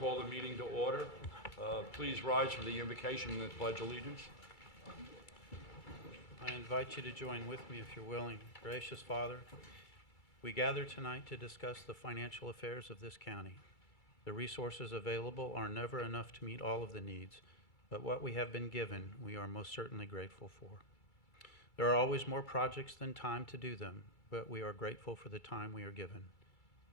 Call the meeting to order. Please rise for the invocation and the pledge allegiance. I invite you to join with me if you're willing. Gracious Father, we gather tonight to discuss the financial affairs of this county. The resources available are never enough to meet all of the needs, but what we have been given, we are most certainly grateful for. There are always more projects than time to do them, but we are grateful for the time we are given.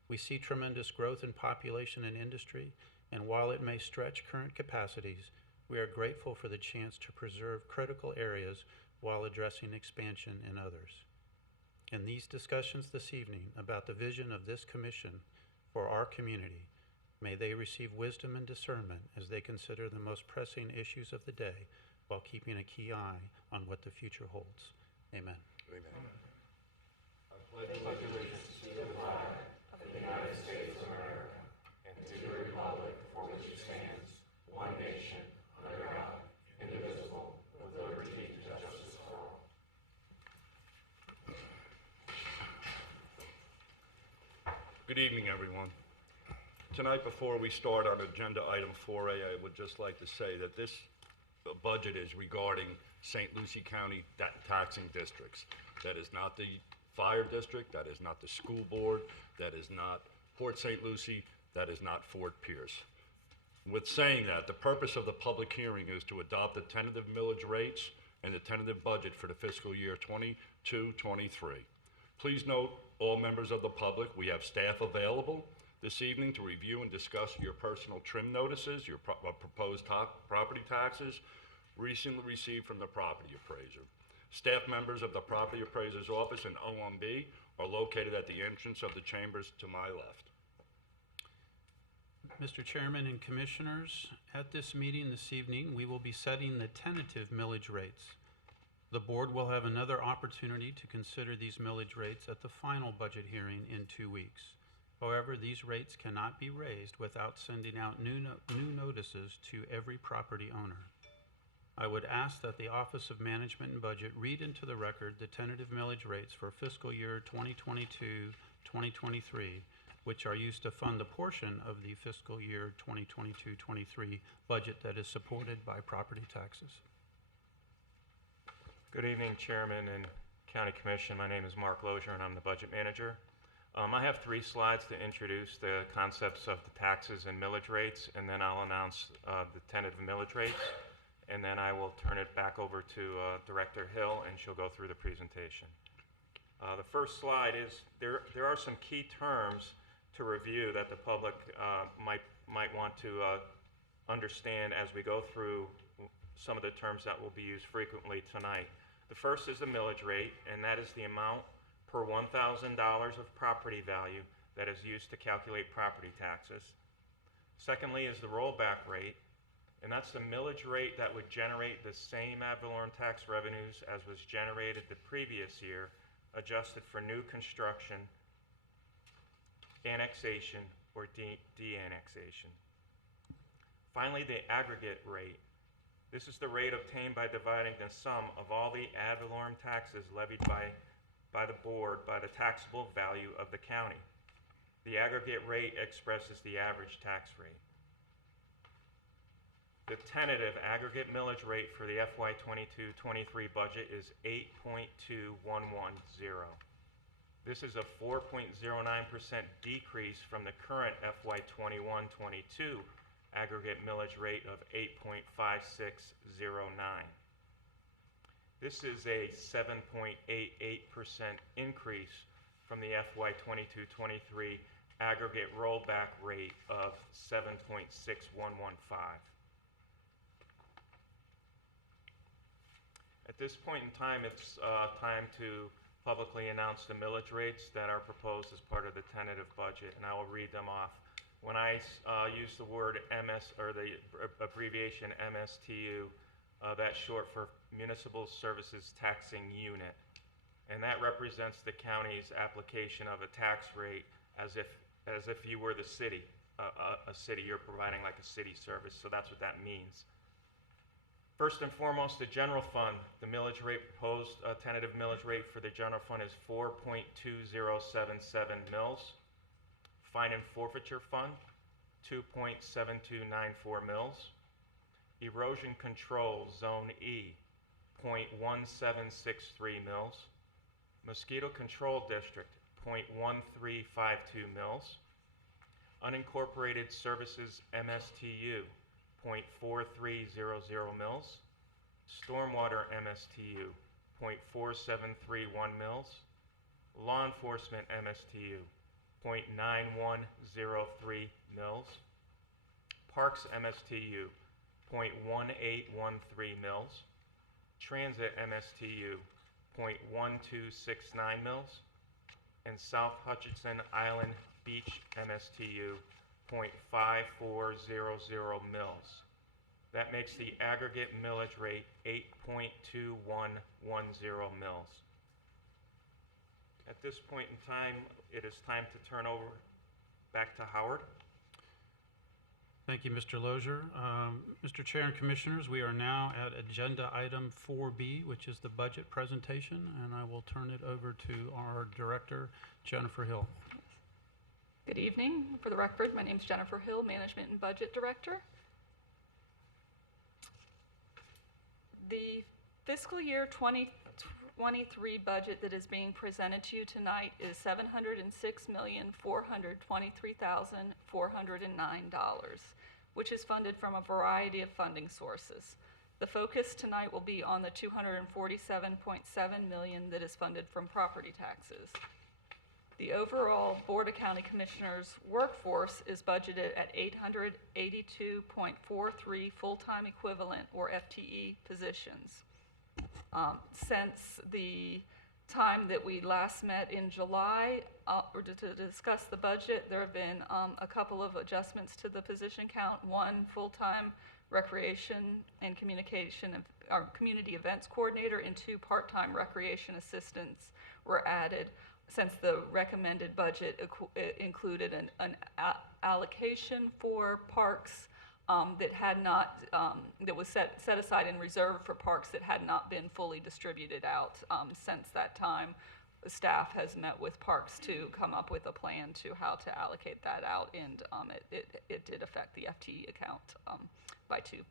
We see tremendous growth in population and industry, and while it may stretch current capacities, we are grateful for the chance to preserve critical areas while addressing expansion in others. In these discussions this evening about the vision of this commission for our community, may they receive wisdom and discernment as they consider the most pressing issues of the day while keeping a key eye on what the future holds. Amen. Amen. I pledge allegiance to the flag of the United States of America and to the republic for which it stands, one nation, under God, indivisible, with liberty and justice for all. Good evening, everyone. Tonight, before we start on agenda item 4A, I would just like to say that this budget is regarding St. Lucie County taxing districts. That is not the fire district, that is not the school board, that is not Port St. Lucie, that is not Fort Pierce. With saying that, the purpose of the public hearing is to adopt the tentative millage rates and the tentative budget for the fiscal year 22-23. Please note, all members of the public, we have staff available this evening to review and discuss your personal trim notices, your proposed property taxes recently received from the property appraiser. Staff members of the property appraiser's office and OMB are located at the entrance of the chambers to my left. Mr. Chairman and Commissioners, at this meeting this evening, we will be setting the tentative millage rates. The board will have another opportunity to consider these millage rates at the final budget hearing in 2 weeks. However, these rates cannot be raised without sending out new notices to every property owner. I would ask that the Office of Management and Budget read into the record the tentative millage rates for fiscal year 2022-2023, which are used to fund the portion of the fiscal year 2022-23 budget that is supported by property taxes. Good evening, Chairman and County Commission. My name is Mark Lozier, and I'm the Budget Manager. I have 3 slides to introduce the concepts of the taxes and millage rates, and then I'll announce the tentative millage rates, and then I will turn it back over to Director Hill, and she'll go through the presentation. The first slide is, there are some key terms to review that the public might want to understand as we go through some of the terms that will be used frequently tonight. The first is the millage rate, and that is the amount per $1,000 of property value that is used to calculate property taxes. Secondly is the rollback rate, and that's the millage rate that would generate the same ad valorem tax revenues as was generated the previous year, adjusted for new construction, annexation, or de-annexation. Finally, the aggregate rate. This is the rate obtained by dividing the sum of all the ad valorem taxes levied by the board by the taxable value of the county. The aggregate rate expresses the average tax rate. The tentative aggregate millage rate for the FY 22-23 budget is 8.2110. This is a 4.09% decrease from the current FY 21-22 aggregate millage rate of 8.5609. This is a 7.88% increase from the FY 22-23 aggregate rollback rate of 7.6115. At this point in time, it's time to publicly announce the millage rates that are proposed as part of the tentative budget, and I will read them off. When I use the word MS, or the abbreviation MSTU, that's short for Municipal Services Taxing Unit, and that represents the county's application of a tax rate as if you were the city, a city. You're providing like a city service, so that's what that means. First and foremost, the general fund. The millage rate proposed, tentative millage rate for the general fund is 4.2077 mils. Fine and forfeiture fund, 2.7294 mils. Erosion Control Zone E, 0.1763 mils. Mosquito Control District, 0.1352 mils. Unincorporated Services MSTU, 0.4300 mils. Stormwater MSTU, 0.4731 mils. Law Enforcement MSTU, 0.9103 mils. Parks MSTU, 0.1813 mils. Transit MSTU, 0.1269 mils. And South Hutchinson Island Beach MSTU, 0.5400 mils. That makes the aggregate millage rate 8.2110 mils. At this point in time, it is time to turn over back to Howard. Thank you, Mr. Lozier. Mr. Chair and Commissioners, we are now at agenda item 4B, which is the budget presentation, and I will turn it over to our director, Jennifer Hill. Good evening. For the record, my name is Jennifer Hill, Management and Budget Director. The fiscal year 2023 budget that is being presented to you tonight is $706,423,409, which is funded from a variety of funding sources. The focus tonight will be on the $247.7 million that is funded from property taxes. The overall Board of County Commissioners workforce is budgeted at 882.43 full-time equivalent, or FTE, positions. Since the time that we last met in July to discuss the budget, there have been a couple of adjustments to the position count. One full-time recreation and communication or community events coordinator and 2 part-time recreation assistants were added, since the recommended budget included an allocation for parks that was set aside in reserve for parks that had not been fully distributed out. Since that time, staff has met with parks to come up with a plan to how to allocate that out, and it did affect the FTE account by 2.0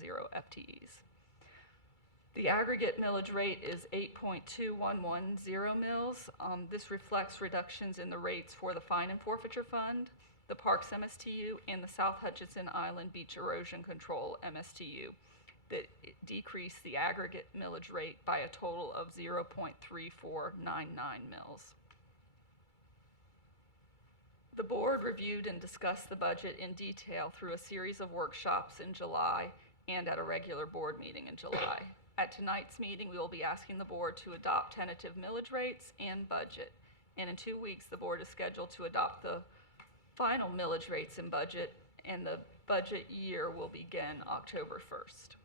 FTEs. The aggregate millage rate is 8.2110 mils. This reflects reductions in the rates for the Fine and Forfeiture Fund, the Parks MSTU, and the South Hutchinson Island Beach Erosion Control MSTU that decrease the aggregate millage rate by a total of 0.3499 mils. The board reviewed and discussed the budget in detail through a series of workshops in July and at a regular board meeting in July. At tonight's meeting, we will be asking the board to adopt tentative millage rates and budget. And in 2 weeks, the board is scheduled to adopt the final millage rates and budget, and the budget year will begin October 1st.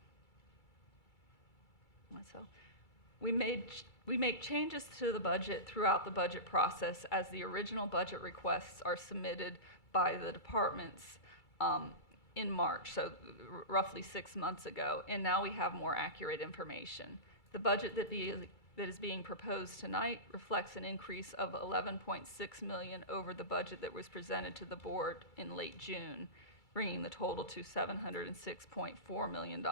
So we make changes to the budget throughout the budget process as the original budget requests are submitted by the departments in March, so roughly 6 months ago, and now we have more accurate information. The budget that is being proposed tonight reflects an increase of $11.6 million over the budget that was presented to the board in late June, bringing the total to $706.4 million.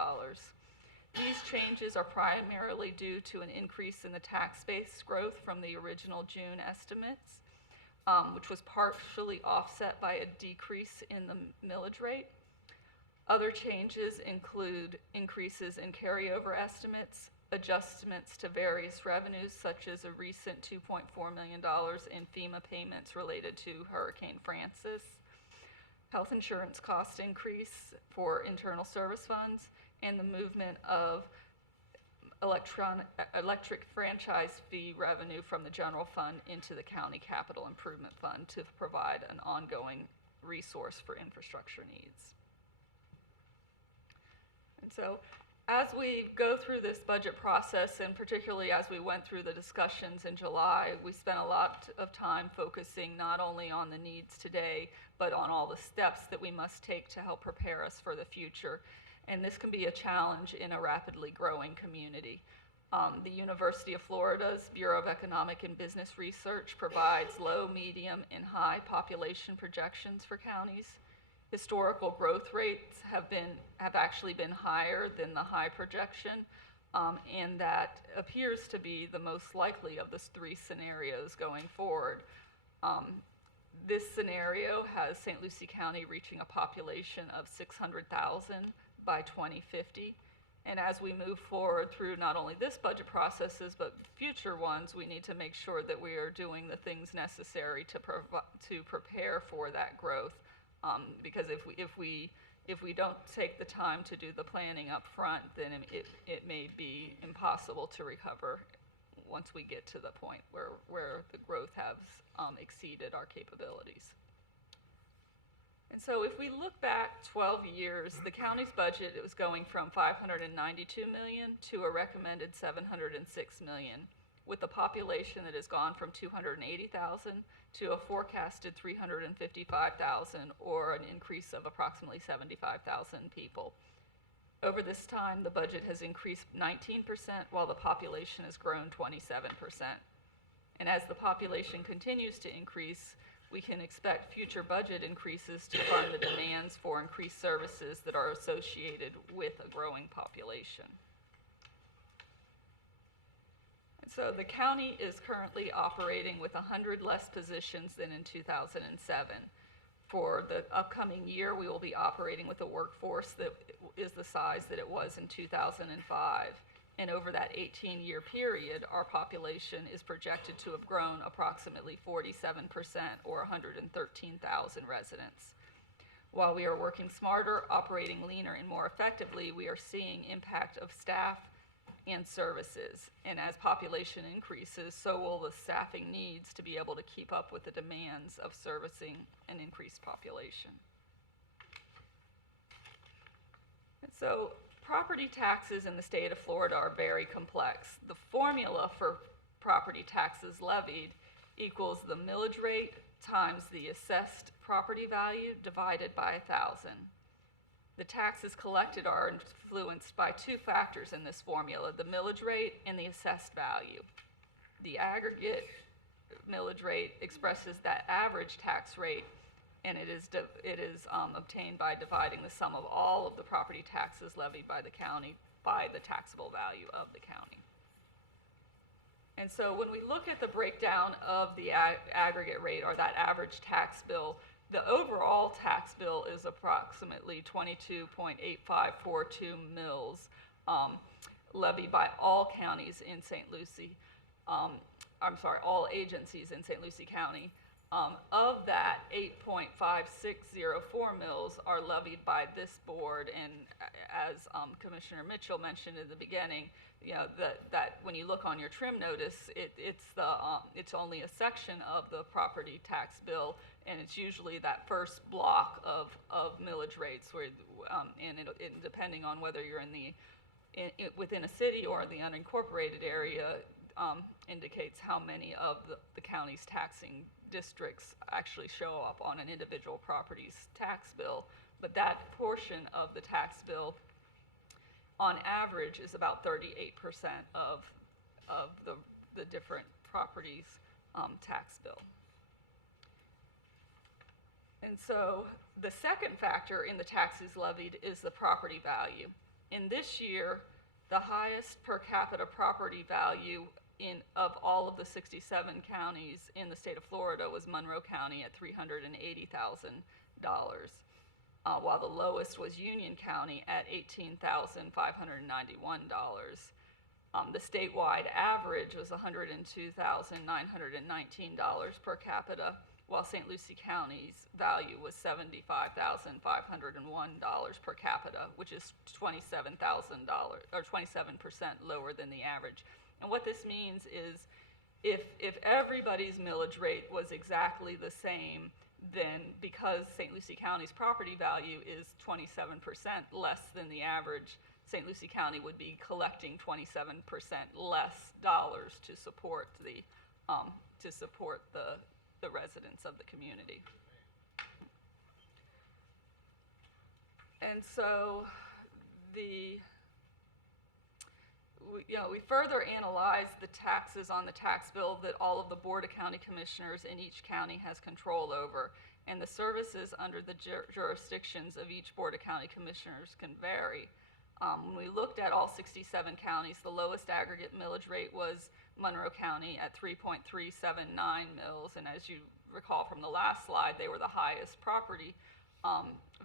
These changes are primarily due to an increase in the tax base growth from the original June estimates, which was partially offset by a decrease in the millage rate. Other changes include increases in carryover estimates, adjustments to various revenues, such as a recent $2.4 million in FEMA payments related to Hurricane Francis, health insurance cost increase for internal service funds, and the movement of electric franchise fee revenue from the general fund into the county capital improvement fund to provide an ongoing resource for infrastructure needs. And so as we go through this budget process, and particularly as we went through the discussions in July, we spent a lot of time focusing not only on the needs today, but on all the steps that we must take to help prepare us for the future. And this can be a challenge in a rapidly growing community. The University of Florida's Bureau of Economic and Business Research provides low, medium, and high population projections for counties. historical growth rates have actually been higher than the high projection, and that appears to be the most likely of the three scenarios going forward. This scenario has St. Lucie County reaching a population of 600,000 by 2050. And as we move forward through not only this budget processes, but future ones, we need to make sure that we are doing the things necessary to prepare for that growth. Because if we don't take the time to do the planning up front, then it may be impossible to recover once we get to the point where the growth has exceeded our capabilities. And so if we look back 12 years, the county's budget, it was going from $592 million to a recommended $706 million, with a population that has gone from 280,000 to a forecasted 355,000, or an increase of approximately 75,000 people. Over this time, the budget has increased 19%, while the population has grown 27%. And as the population continues to increase, we can expect future budget increases to fund the demands for increased services that are associated with a growing population. And so the county is currently operating with 100 less positions than in 2007. For the upcoming year, we will be operating with a workforce that is the size that it was in 2005. And over that 18-year period, our population is projected to have grown approximately 47%, or 113,000 residents. While we are working smarter, operating leaner, and more effectively, we are seeing impact of staff and services. And as population increases, so will the staffing needs to be able to keep up with the demands of servicing an increased population. And so, property taxes in the state of Florida are very complex. The formula for property taxes levied equals the millage rate times the assessed property value divided by 1,000. The taxes collected are influenced by two factors in this formula: the millage rate and the assessed value. The aggregate millage rate expresses that average tax rate, and it is obtained by dividing the sum of all of the property taxes levied by the county by the taxable value of the county. And so when we look at the breakdown of the aggregate rate, or that average tax bill, the overall tax bill is approximately 22.8542 mills levied by all counties in St. Lucie. All agencies in St. Lucie County. Of that, 8.5604 mills are levied by this board, and as Commissioner Mitchell mentioned in the beginning, you know, that when you look on your trim notice, it's only a section of the property tax bill, and it's usually that first block of millage rates, where and depending on whether you're within a city or the unincorporated area, indicates how many of the county's taxing districts actually show up on an individual property's tax bill. But that portion of the tax bill, on average, is about 38% of the different properties' tax bill. And so the second factor in the taxes levied is the property value. In this year, the highest per capita property value of all of the 67 counties in the state of Florida was Monroe County at $380,000, while the lowest was Union County at $18,591. The statewide average was $102,919 per capita, while St. Lucie County's value was $75,501 per capita, which is $27,000 or 27% lower than the average. And what this means is if everybody's millage rate was exactly the same, then because St. Lucie County's property value is 27% less than the average, St. Lucie County would be collecting 27% less dollars to support the residents of the community. And so we further analyzed the taxes on the tax bill that all of the Board of County Commissioners in each county has control over. and the services under the jurisdictions of each Board of County Commissioners can vary. When we looked at all 67 counties, the lowest aggregate millage rate was Monroe County at 3.379 mills, and as you recall from the last slide, they were the highest property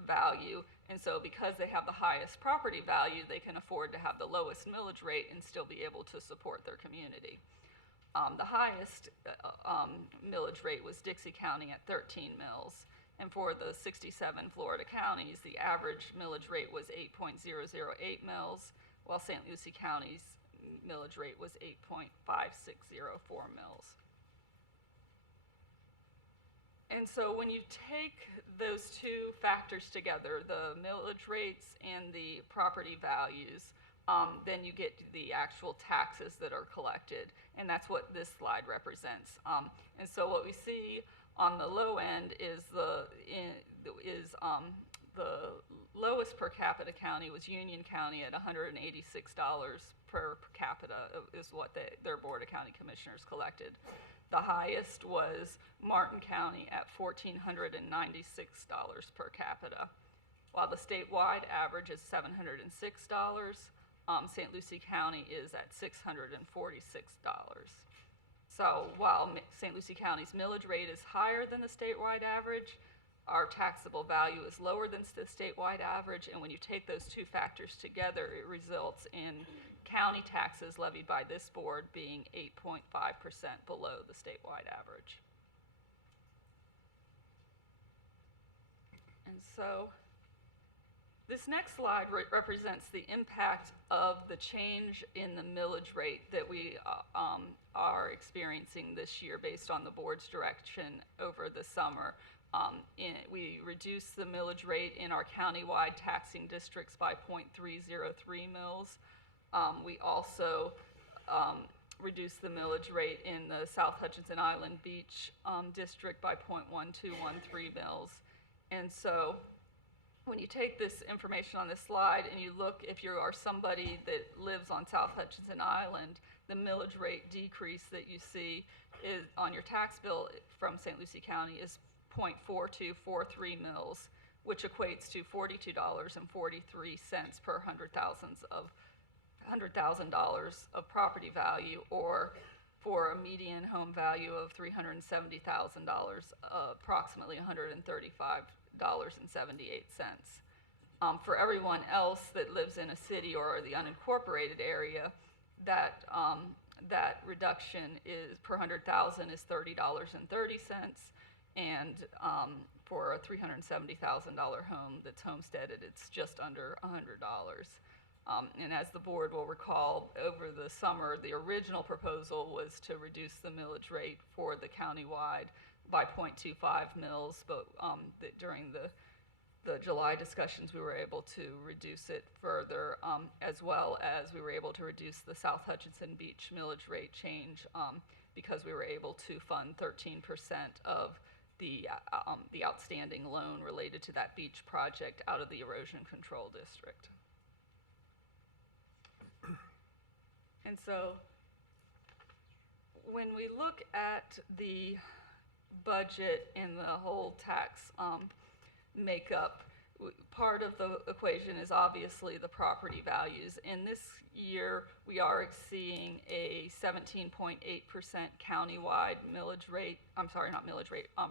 value, and so because they have the highest property value, they can afford to have the lowest millage rate and still be able to support their community. The highest millage rate was Dixie County at 13 mills, and for the 67 Florida counties, the average millage rate was 8.008 mills, while St. Lucie County's millage rate was 8.5604 mills. And so when you take those two factors together, the millage rates and the property values, then you get the actual taxes that are collected, and that's what this slide represents. And so what we see on the low end is the lowest per capita county was Union County at $186 per capita is what their Board of County Commissioners collected. The highest was Martin County at $1,496 per capita, while the statewide average is $706. St. Lucie County is at $646. So while St. Lucie County's millage rate is higher than the statewide average, our taxable value is lower than the statewide average, and when you take those two factors together, it results in county taxes levied by this board being 8.5% below the statewide average. And so this next slide represents the impact of the change in the millage rate that we are experiencing this year based on the board's direction over the summer. We reduced the millage rate in our countywide taxing districts by 0.303 mills. We also reduced the millage rate in the South Hutchinson Island Beach district by 0.1213 mills. And so when you take this information on this slide and you look, if you are somebody that lives on South Hutchinson Island, the millage rate decrease that you see is on your tax bill from St. Lucie County is 0.4243 mills, which equates to $42.43 per $100,000 of property value, or for a median home value of $370,000, approximately $135.78. For everyone else that lives in a city or the unincorporated area, that reduction is per 100,000 is $30.30, and for a $370,000 home that's homesteaded, it's just under $100. And as the board will recall, over the summer, the original proposal was to reduce the millage rate for the countywide by 0.25 mills, but during the July discussions, we were able to reduce it further, as well as we were able to reduce the South Hutchinson Beach millage rate change because we were able to fund 13% of the outstanding loan related to that beach project out of the erosion control district. And so when we look at the budget and the whole tax makeup, part of the equation is obviously the property values. In this year, we are seeing a 17.8% countywide millage rate,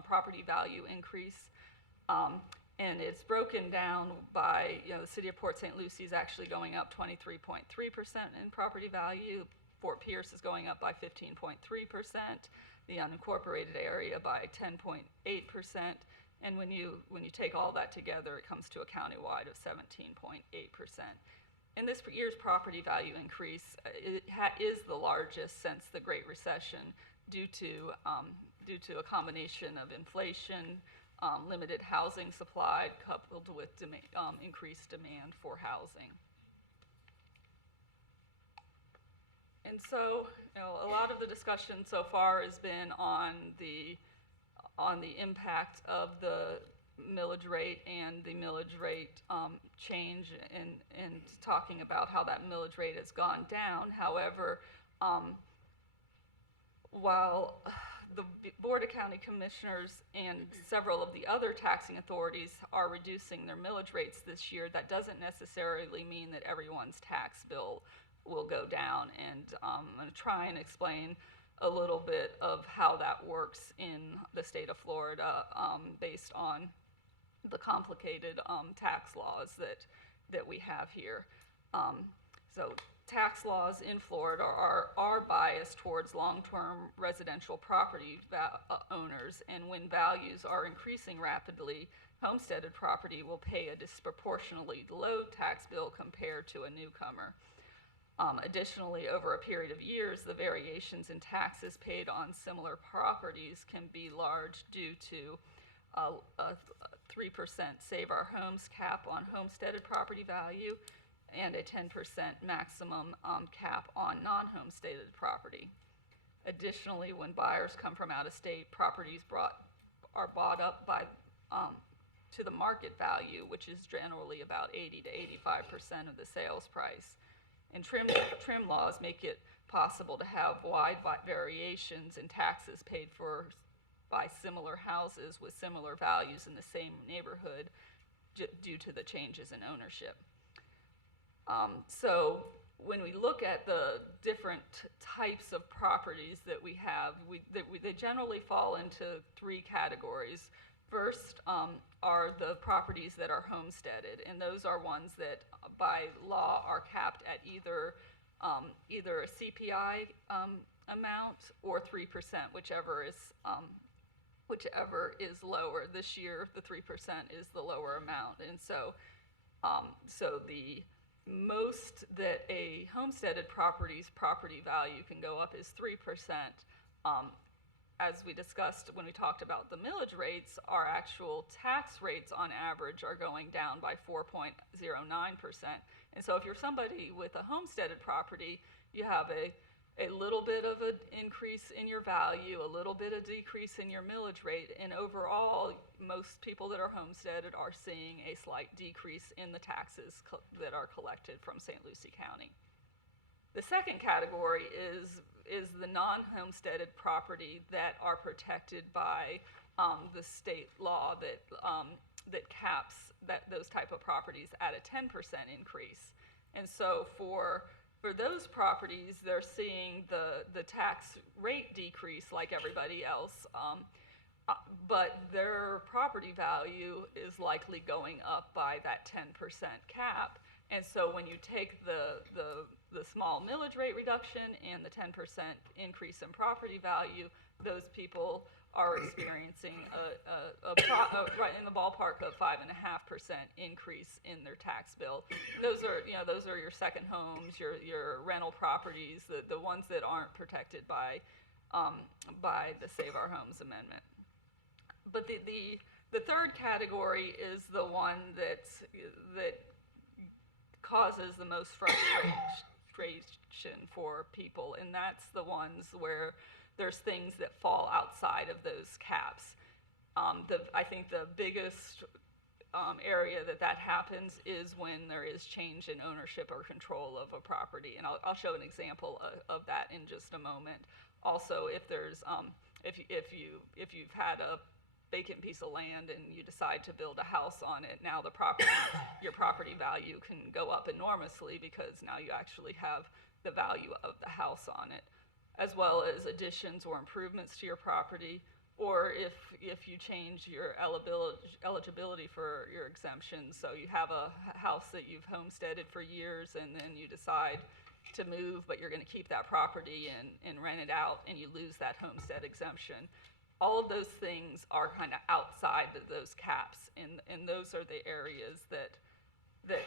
property value increase. And it's broken down by, the city of Port St. Lucie is actually going up 23.3% in property value. Fort Pierce is going up by 15.3%. The unincorporated area by 10.8%. And when you take all that together, it comes to a countywide of 17.8%. And this year's property value increase is the largest since the Great Recession due to a combination of inflation, limited housing supply coupled with increased demand for housing. And so, a lot of the discussion so far has been on the impact of the millage rate and the millage rate change, and talking about how that millage rate has gone down. However, while the Board of County Commissioners and several of the other taxing authorities are reducing their millage rates this year, that doesn't necessarily mean that everyone's tax bill will go down. And I'm going to try and explain a little bit of how that works in the state of Florida, based on the complicated tax laws that we have here. So tax laws in Florida are biased towards long-term residential property owners, and when values are increasing rapidly, homesteaded property will pay a disproportionately low tax bill compared to a newcomer. Additionally, over a period of years, the variations in taxes paid on similar properties can be large due to a 3% Save Our Homes cap on homesteaded property value and a 10% maximum cap on non-homesteaded property. Additionally, when buyers come from out of state, properties are bought up by to the market value, which is generally about 80 to 85% of the sales price. And trim laws make it possible to have wide variations in taxes paid for by similar houses with similar values in the same neighborhood due to the changes in ownership. So when we look at the different types of properties that we have, they generally fall into three categories. First are the properties that are homesteaded, and those are ones that by law are capped at either a CPI amount or 3%, whichever is lower. This year, the 3% is the lower amount, and so the most that a homesteaded property's property value can go up is 3%. As we discussed when we talked about the millage rates, our actual tax rates on average are going down by 4.09%. And so if you're somebody with a homesteaded property, you have a little bit of an increase in your value, a little bit of decrease in your millage rate, and overall, most people that are homesteaded are seeing a slight decrease in the taxes that are collected from St. Lucie County. The second category is the non-homesteaded property that are protected by the state law that caps those type of properties at a 10% increase. And so for those properties, they're seeing the tax rate decrease like everybody else, but their property value is likely going up by that 10% cap. And so when you take the small millage rate reduction and the 10% increase in property value, those people are experiencing right in the ballpark of 5.5% increase in their tax bill. And those are your second homes, your rental properties, the ones that aren't protected by the Save Our Homes Amendment. But the third category is the one that causes the most frustration for people, and that's the ones where there's things that fall outside of those caps. I think the biggest area that happens is when there is change in ownership or control of a property, and I'll show an example of that in just a moment. Also, if there's if you've had a vacant piece of land and you decide to build a house on it, now your property value can go up enormously because now you actually have the value of the house on it, as well as additions or improvements to your property, or if you change your eligibility for your exemptions. So you have a house that you've homesteaded for years and then you decide to move, but you're going to keep that property and rent it out, and you lose that homestead exemption. All of those things are kind of outside of those caps, and those are the areas that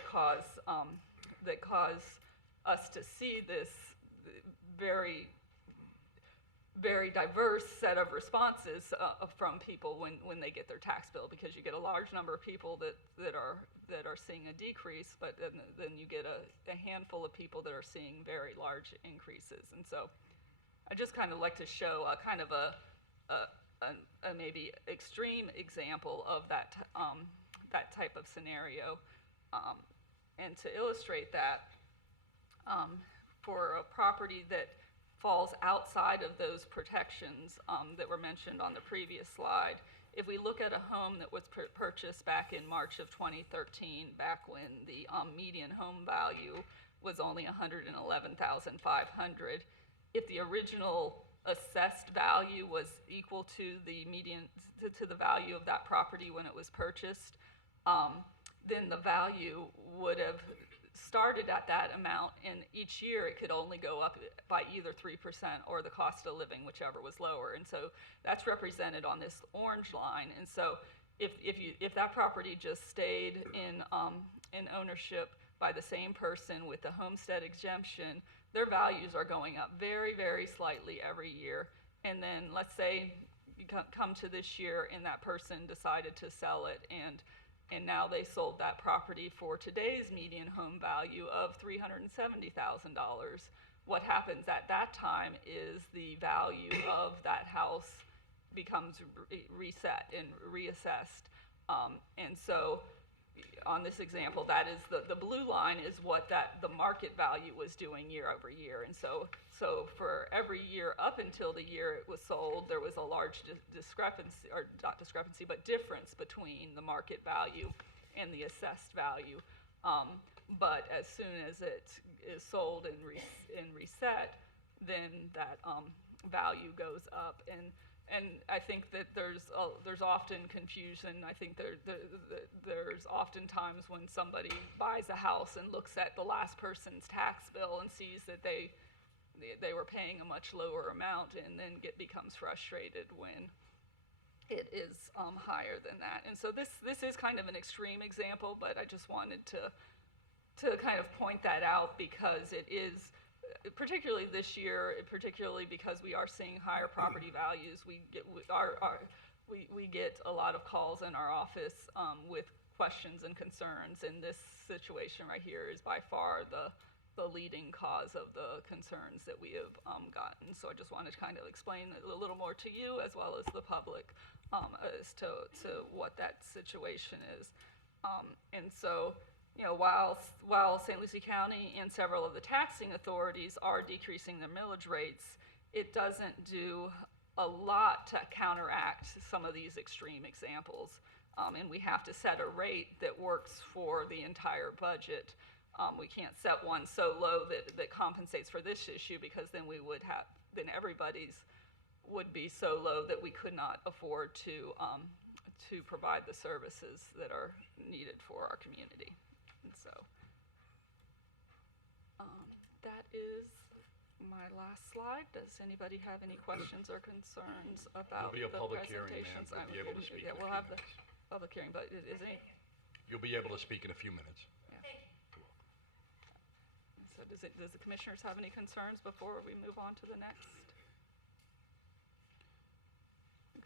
cause us to see this very, very diverse set of responses from people when they get their tax bill, because you get a large number of people that are seeing a decrease, but then you get a handful of people that are seeing very large increases. And so I just kind of like to show a kind of a maybe extreme example of that type of scenario, and to illustrate that, for a property that falls outside of those protections that were mentioned on the previous slide. If we look at a home that was purchased back in March of 2013, back when the median home value was only $111,500, if the original assessed value was equal to the median, to the value of that property when it was purchased, then the value would have started at that amount, and each year it could only go up by either 3% or the cost of living, whichever was lower. And so that's represented on this orange line. And so if that property just stayed in ownership by the same person with the homestead exemption, their values are going up very, very slightly every year. And then let's say you come to this year and that person decided to sell it, and now they sold that property for today's median home value of $370,000. What happens at that time is the value of that house becomes reset and reassessed. And so on this example, that is the blue line is what the market value was doing year over year. And so for every year up until the year it was sold, there was a large discrepancy, or not discrepancy, but difference between the market value and the assessed value. But as soon as it is sold and reset, then that value goes up. And I think that there's often confusion. I think there's often times when somebody buys a house and looks at the last person's tax bill and sees that they were paying a much lower amount, and then becomes frustrated when it is higher than that. And so this is kind of an extreme example, but I just wanted to kind of point that out, because it is, particularly this year, particularly because we are seeing higher property values, we get a lot of calls in our office with questions and concerns, and this situation right here is by far the leading cause of the concerns that we have gotten. So I just wanted to kind of explain a little more to you as well as the public as to what that situation is. And so, while St. Lucie County and several of the taxing authorities are decreasing their millage rates, it doesn't do a lot to counteract some of these extreme examples. And we have to set a rate that works for the entire budget. We can't set one so low that compensates for this issue, because then then everybody's would be so low that we could not afford to provide the services that are needed for our community. And so that is my last slide. Does anybody have any questions or concerns about There'll be a the public hearing, ma'am. presentations? You'll be able to speak in a We'll few have the minutes. public hearing, but is any, You'll be able to speak in a few minutes. so does the commissioners have any concerns before we move on to the next?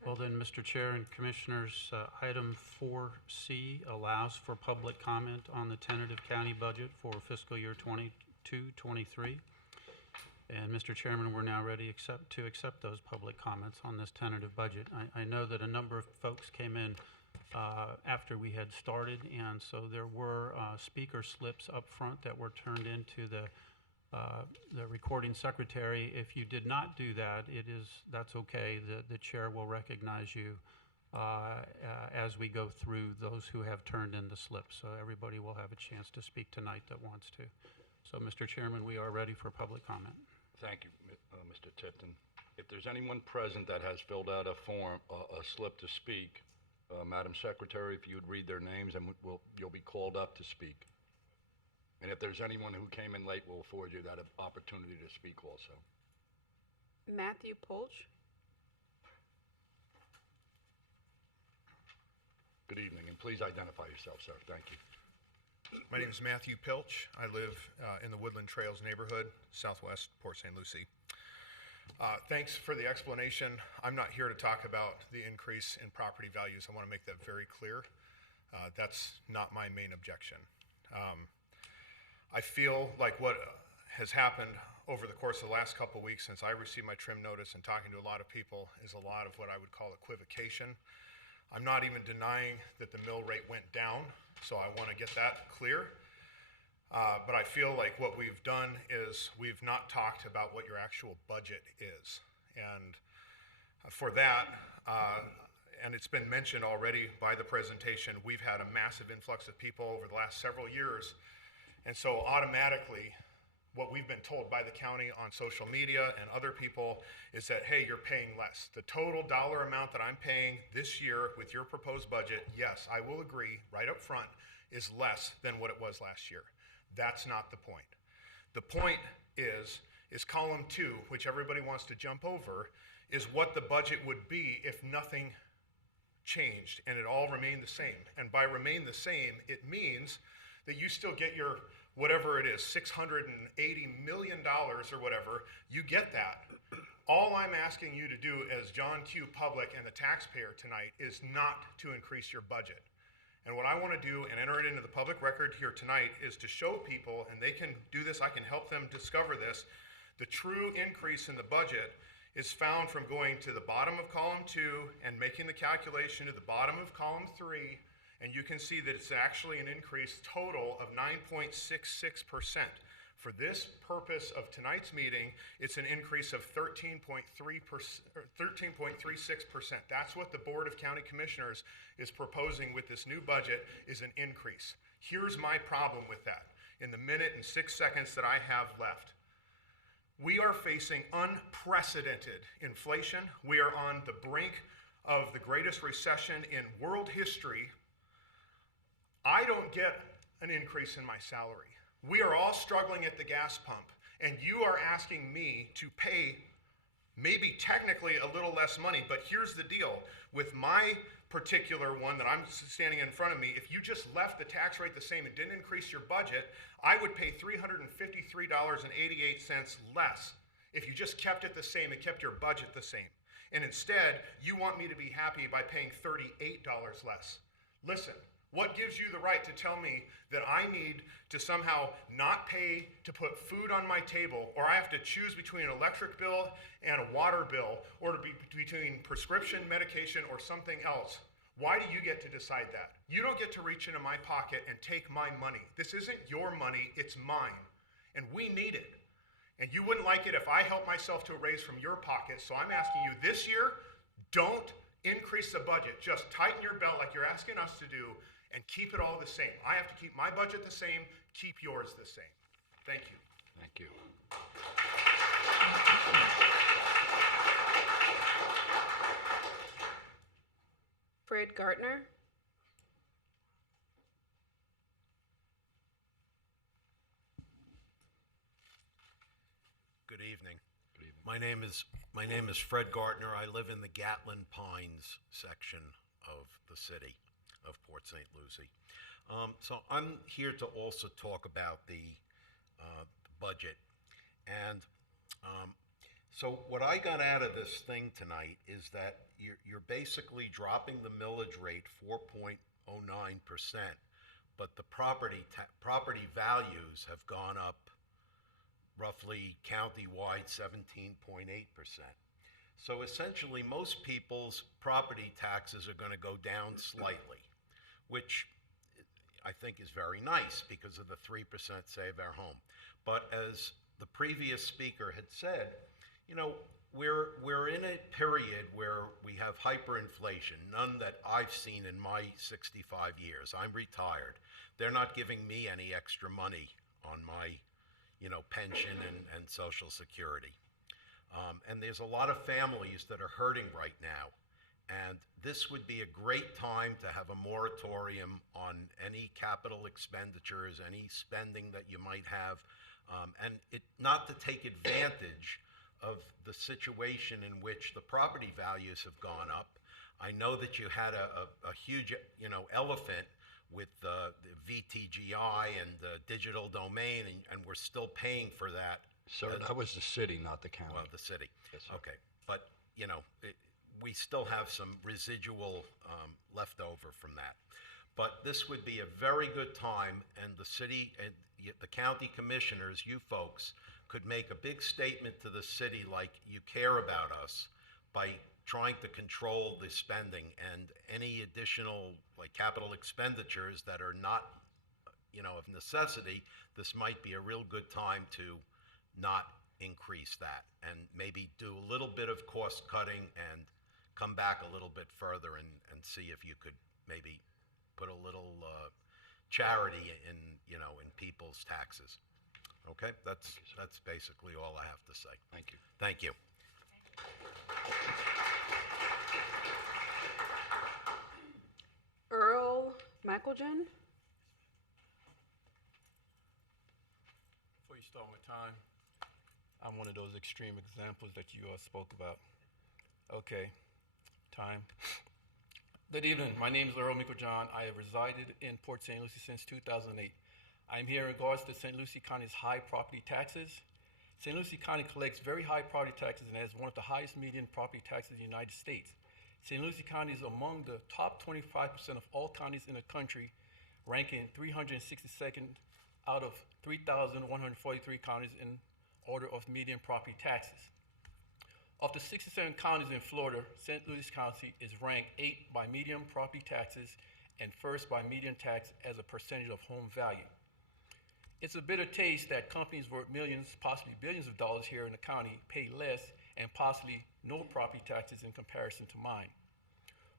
Well then, Mr. Chair and Commissioners, item 4C allows for public comment on the tentative county budget for fiscal year 22-23. And Mr. Chairman, we're now ready to accept those public comments on this tentative budget. I know that a number of folks came in after we had started, and so there were speaker slips up front that were turned into the recording secretary. If you did not do that, that's okay. The chair will recognize you as we go through those who have turned in the slips. So everybody will have a chance to speak tonight that wants to. So, Mr. Chairman, we are ready for public comment. Thank you, Mr. Tipton. If there's anyone present that has filled out a form, a slip to speak, Madam Secretary, if you would read their names, and you'll be called up to speak. And if there's anyone who came in late, we'll afford you that opportunity to speak also. Matthew Polch. Good evening, and please identify yourself, sir. Thank you. My name is Matthew Pilch. I live in the Woodland Trails neighborhood, southwest Port St. Lucie. Thanks for the explanation. I'm not here to talk about the increase in property values. I want to make that very clear. That's not my main objection. I feel like what has happened over the course of the last couple of weeks since I received my trim notice and talking to a lot of people is a lot of what I would call equivocation. I'm not even denying that the mill rate went down, so I want to get that clear. But I feel like what we've done is we've not talked about what your actual budget is. And for that, and it's been mentioned already by the presentation, we've had a massive influx of people over the last several years. And so automatically, what we've been told by the county on social media and other people is that, hey, you're paying less. The total dollar amount that I'm paying this year with your proposed budget, yes, I will agree right up front, is less than what it was last year. That's not the point. The point is column 2, which everybody wants to jump over, is what the budget would be if nothing changed and it all remained the same. And by remain the same, it means that you still get your, whatever it is, $680 million or whatever, you get that. All I'm asking you to do as John Q. Public and the taxpayer tonight is not to increase your budget. And what I want to do and enter it into the public record here tonight is to show people, and they can do this, I can help them discover this, the true increase in the budget is found from going to the bottom of column 2 and making the calculation to the bottom of column 3, and you can see that it's actually an increase total of 9.66%. For this purpose of tonight's meeting, it's an increase of 13.36%. That's what the Board of County Commissioners is proposing with this new budget, is an increase. Here's my problem with that. In the minute and 6 seconds that I have left, we are facing unprecedented inflation. We are on the brink of the greatest recession in world history. I don't get an increase in my salary. We are all struggling at the gas pump, and you are asking me to pay maybe technically a little less money, but here's the deal. With my particular one that I'm standing in front of me, if you just left the tax rate the same and didn't increase your budget, I would pay $353.88 less if you just kept it the same and kept your budget the same. And instead, you want me to be happy by paying $38 less. Listen. What gives you the right to tell me that I need to somehow not pay to put food on my table, or I have to choose between an electric bill and a water bill, or to be between prescription medication or something else? Why do you get to decide that? You don't get to reach into my pocket and take my money. This isn't your money, it's mine, and we need it. And you wouldn't like it if I helped myself to a raise from your pocket, so I'm asking you this year, don't increase the budget. Just tighten your belt like you're asking us to do, and keep it all the same. I have to keep my budget the same, keep yours the same. Thank you. Thank you. Fred Gartner. Good evening. My name is Fred Gartner. I live in the Gatlin Pines section of the city of Port St. Lucie. So I'm here to also talk about the budget. And so what I got out of this thing tonight is that you're basically dropping the millage rate 4.09%, but the property values have gone up roughly county-wide 17.8%. So essentially, most people's property taxes are going to go down slightly, which I think is very nice because of the 3% Save Our Home. But as the previous speaker had said, you know, we're in a period where we have hyperinflation, none that I've seen in my 65 years. I'm retired. They're not giving me any extra money on my, pension and Social Security. And there's a lot of families that are hurting right now. And this would be a great time to have a moratorium on any capital expenditures, any spending that you might have, and not to take advantage of the situation in which the property values have gone up. I know that you had a huge, elephant with the VTGI and the digital domain, and we're still paying for that. Sir, that was the city, not the county. Well, the city. Yes, sir. Okay, but, we still have some residual left over from that. But this would be a very good time, and the city and the county commissioners, you folks, could make a big statement to the city like you care about us by trying to control the spending, and any additional like capital expenditures that are not of necessity, this might be a real good time to not increase that and maybe do a little bit of cost cutting and come back a little bit further and see if you could maybe put a little charity in people's taxes. Okay, that's basically all I have to say. Thank you. Thank you. Earl Michaeljan. Before you start my time, I'm one of those extreme examples that you spoke about. Okay, time. Good evening. My name is Earl Michaeljan. I have resided in Port St. Lucie since 2008. I'm here in regards to St. Lucie County's high property taxes. St. Lucie County collects very high property taxes and has one of the highest median property taxes in the United States. St. Lucie County is among the top 25% of all counties in the country, ranking 362nd out of 3,143 counties in order of median property taxes. Of the 67 counties in Florida, St. Lucie County is ranked 8th by median property taxes and 1st by median tax as a percentage of home value. It's a bitter taste that companies worth millions, possibly billions of dollars here in the county pay less and possibly no property taxes in comparison to mine.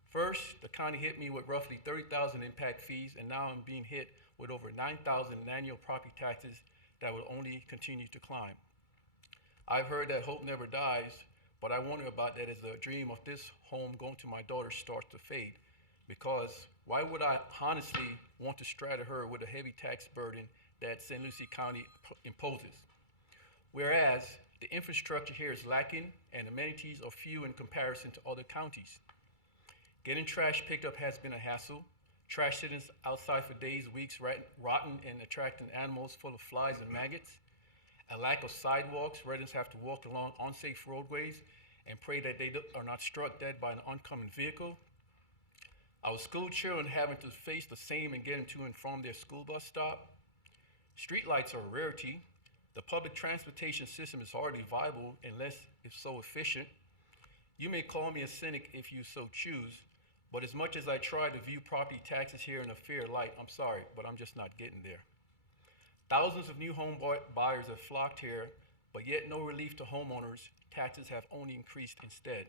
First, the county hit me with roughly $30,000 impact fees, and now I'm being hit with over $9,000 in annual property taxes that will only continue to climb. I've heard that hope never dies, but I wonder about that as the dream of this home going to my daughter starts to fade. Because why would I honestly want to straddle her with a heavy tax burden that St. Lucie County imposes? Whereas the infrastructure here is lacking and amenities are few in comparison to other counties. Getting trash picked up has been a hassle. Trash sitting outside for days, weeks, rotten and attracting animals full of flies and maggots. A lack of sidewalks. Residents have to walk along unsafe roadways and pray that they are not struck dead by an oncoming vehicle. Our school children having to face the same and getting to and from their school bus stop. Streetlights are a rarity. The public transportation system is hardly viable unless it's so efficient. You may call me a cynic if you so choose, but as much as I try to view property taxes here in a fair light, I'm sorry, but I'm just not getting there. Thousands of new home buyers have flocked here, but yet no relief to homeowners. Taxes have only increased instead.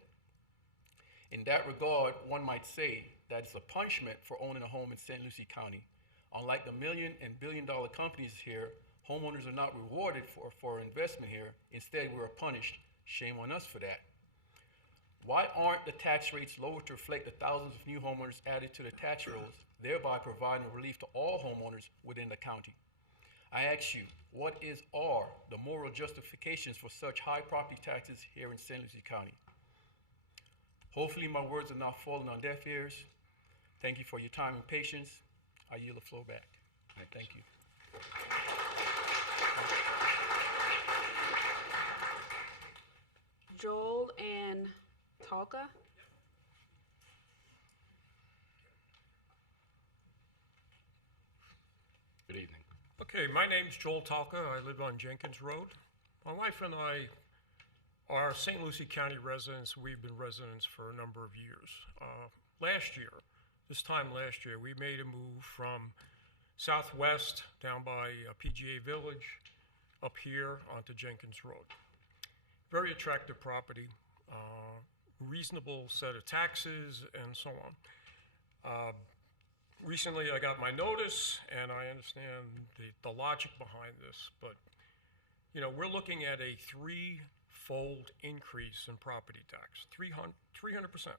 In that regard, one might say that it's a punishment for owning a home in St. Lucie County. Unlike the million and billion-dollar companies here, homeowners are not rewarded for investment here. Instead, we are punished. Shame on us for that. Why aren't the tax rates lower to reflect the thousands of new homeowners added to the tax rolls, thereby providing relief to all homeowners within the county? I ask you, what are the moral justifications for such high property taxes here in St. Lucie County? Hopefully my words are not falling on deaf ears. Thank you for your time and patience. I yield the floor back. Thank you. Joel and Talka. Good evening. Okay, my name's Joel Talka. I live on Jenkins Road. My wife and I are St. Lucie County residents. We've been residents for a number of years. This time last year, we made a move from Southwest down by PGA Village up here onto Jenkins Road. Very attractive property, reasonable set of taxes and so on. Recently, I got my notice, and I understand the logic behind this, but we're looking at a threefold increase in property tax, 300%.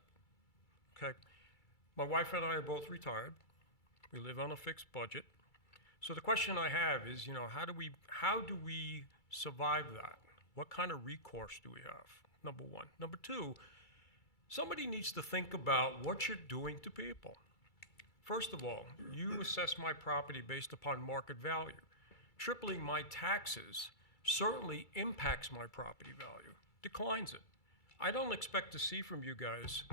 Okay, my wife and I are both retired. We live on a fixed budget. So the question I have is, how do we survive that? What kind of recourse do we have? Number one. Number two, somebody needs to think about what you're doing to people. First of all, you assess my property based upon market value. Tripling my taxes certainly impacts my property value, declines it. I don't expect to see from you guys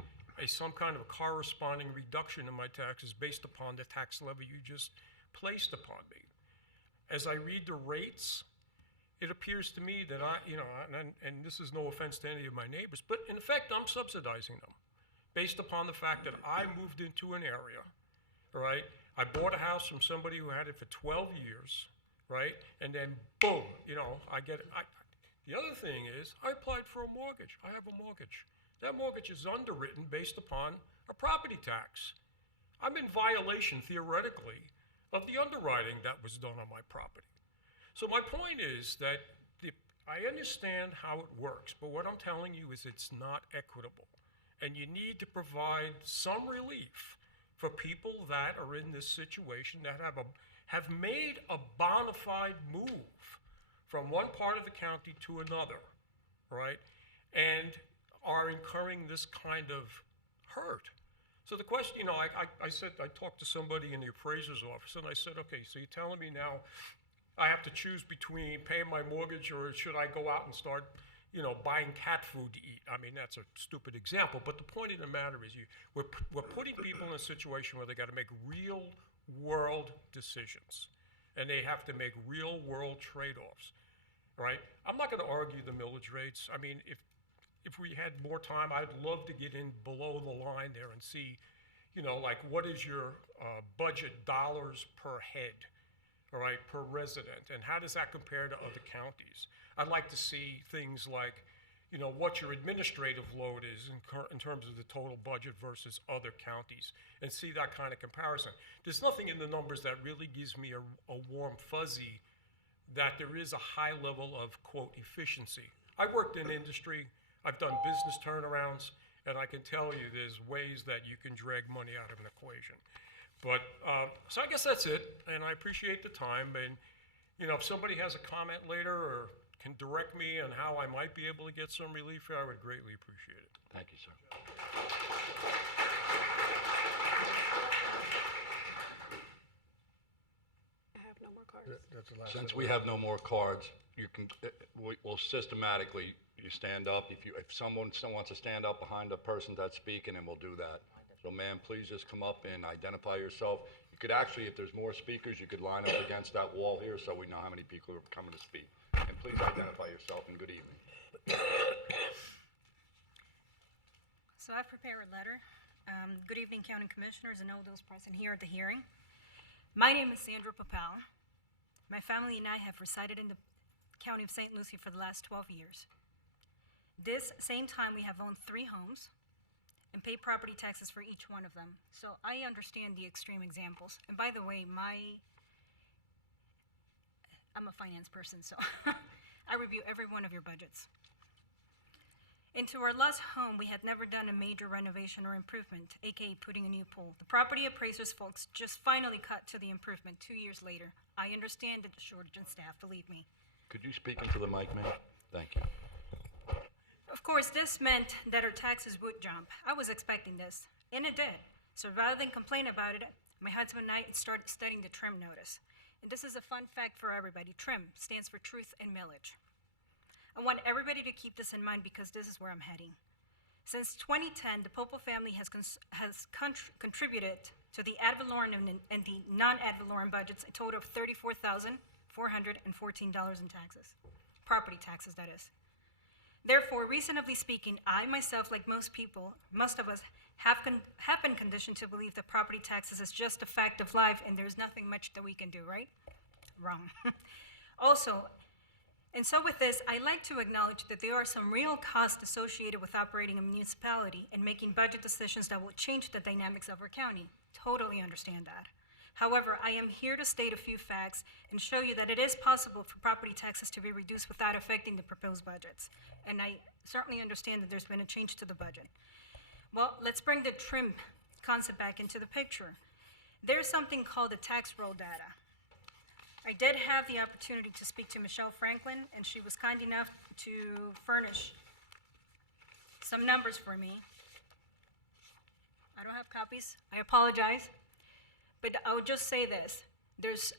some kind of corresponding reduction in my taxes based upon the tax levy you just placed upon me. As I read the rates, it appears to me that and this is no offense to any of my neighbors, but in effect, I'm subsidizing them based upon the fact that I moved into an area, right? I bought a house from somebody who had it for 12 years, right? And then boom, I get it. The other thing is, I applied for a mortgage. I have a mortgage. That mortgage is underwritten based upon a property tax. I'm in violation, theoretically, of the underwriting that was done on my property. So my point is that I understand how it works, but what I'm telling you is it's not equitable. And you need to provide some relief for people that are in this situation that have made a bona fide move from one part of the county to another, right? And are incurring this kind of hurt. So the question, I talked to somebody in the appraiser's office, and I said, okay, so you're telling me now I have to choose between paying my mortgage or should I go out and start, buying cat food to eat? I mean, that's a stupid example, but the point of the matter is we're putting people in a situation where they got to make real world decisions, and they have to make real world trade-offs, right? I'm not going to argue the millage rates. I mean, if we had more time, I'd love to get in below the line there and see, like what is your budget dollars per head, all right, per resident, and how does that compare to other counties? I'd like to see things like, what your administrative load is in terms of the total budget versus other counties, and see that kind of comparison. There's nothing in the numbers that really gives me a warm fuzzy that there is a high level of, quote, efficiency. I worked in industry, I've done business turnarounds, and I can tell you there's ways that you can drag money out of an equation. But, so I guess that's it, and I appreciate the time, and, if somebody has a comment later or can direct me on how I might be able to get some relief here, I would greatly appreciate it. Thank you, sir. I have no more cards. That's the last. Since we have no more cards, we'll systematically, you stand up. If someone still wants to stand up behind the person that's speaking, and we'll do that. So ma'am, please just come up and identify yourself. You could actually, if there's more speakers, you could line up against that wall here so we know how many people are coming to speak. And please identify yourself, and good evening. So I've prepared a letter. Good evening, County Commissioners and all those present here at the hearing. My name is Sandra Papal. My family and I have resided in the County of St. Lucie for the last 12 years. This same time, we have owned 3 homes and paid property taxes for each one of them. So I understand the extreme examples. And by the way, I'm a finance person, so I review every one of your budgets. Into our last home, we had never done a major renovation or improvement, aka putting a new pool. The property appraisers folks just finally cut to the improvement 2 years later. I understand the shortage in staff, believe me. Could you speak into the mic, ma'am? Thank you. Of course, this meant that our taxes would jump. I was expecting this, and it did. So rather than complain about it, my husband and I started studying the TRIM notice. And this is a fun fact for everybody. TRIM stands for Truth and Millage. I want everybody to keep this in mind because this is where I'm heading. Since 2010, the Popel family has contributed to the ad valorem and the non-ad valorem budgets a total of $34,414 in taxes. Property taxes, that is. Therefore, reasonably speaking, I myself, like most people, most of us, have been conditioned to believe that property taxes is just a fact of life and there's nothing much that we can do, right? Wrong. So with this, I like to acknowledge that there are some real costs associated with operating a municipality and making budget decisions that will change the dynamics of our county. Totally understand that. However, I am here to state a few facts and show you that it is possible for property taxes to be reduced without affecting the proposed budgets. And I certainly understand that there's been a change to the budget. Well, let's bring the TRIM concept back into the picture. There's something called the tax roll data. I did have the opportunity to speak to Michelle Franklin, and she was kind enough to furnish some numbers for me. I don't have copies. I apologize. But I would just say this. There's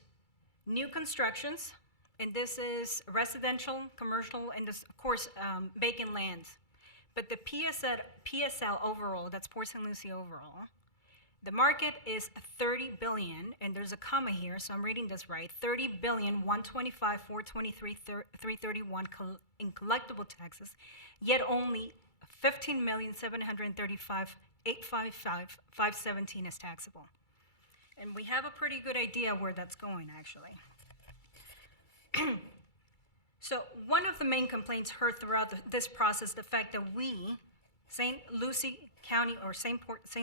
new constructions, and this is residential, commercial, and this, of course, vacant lands. But the PSL overall, that's Port St. Lucie overall, the market is $30 billion, and there's a comma here, so I'm reading this right, $30,125,423,331 in collectible taxes, yet only $15,735,855,517 is taxable. And we have a pretty good idea where that's going, actually. So one of the main complaints heard throughout this process, the fact that we, St. Lucie County or St.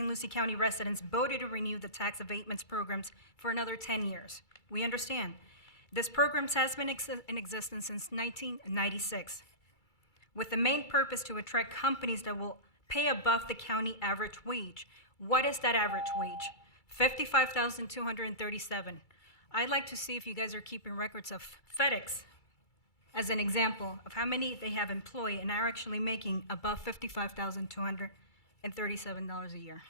Lucie County residents voted to renew the tax abatements programs for another 10 years. We understand. This program has been in existence since 1996, with the main purpose to attract companies that will pay above the county average wage. What is that average wage? $55,237. I'd like to see if you guys are keeping records of FedEx as an example of how many they have employed and are actually making above $55,237 a year.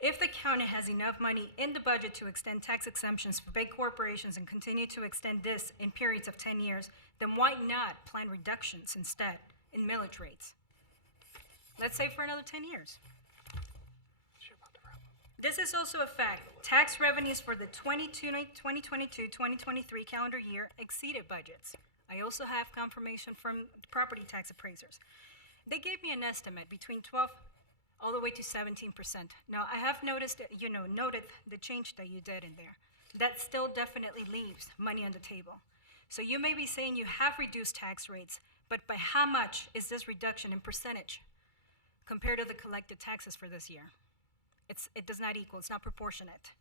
If the county has enough money in the budget to extend tax exemptions for big corporations and continue to extend this in periods of 10 years, then why not plan reductions instead in millage rates? Let's say for another 10 years. This is also a fact. Tax revenues for the 2022-2023 calendar year exceeded budgets. I also have confirmation from property tax appraisers. They gave me an estimate between 12 all the way to 17%. Now, I have noticed, noted the change that you did in there. That still definitely leaves money on the table. So you may be saying you have reduced tax rates, but by how much is this reduction in percentage compared to the collected taxes for this year? It does not equal, it's not proportionate.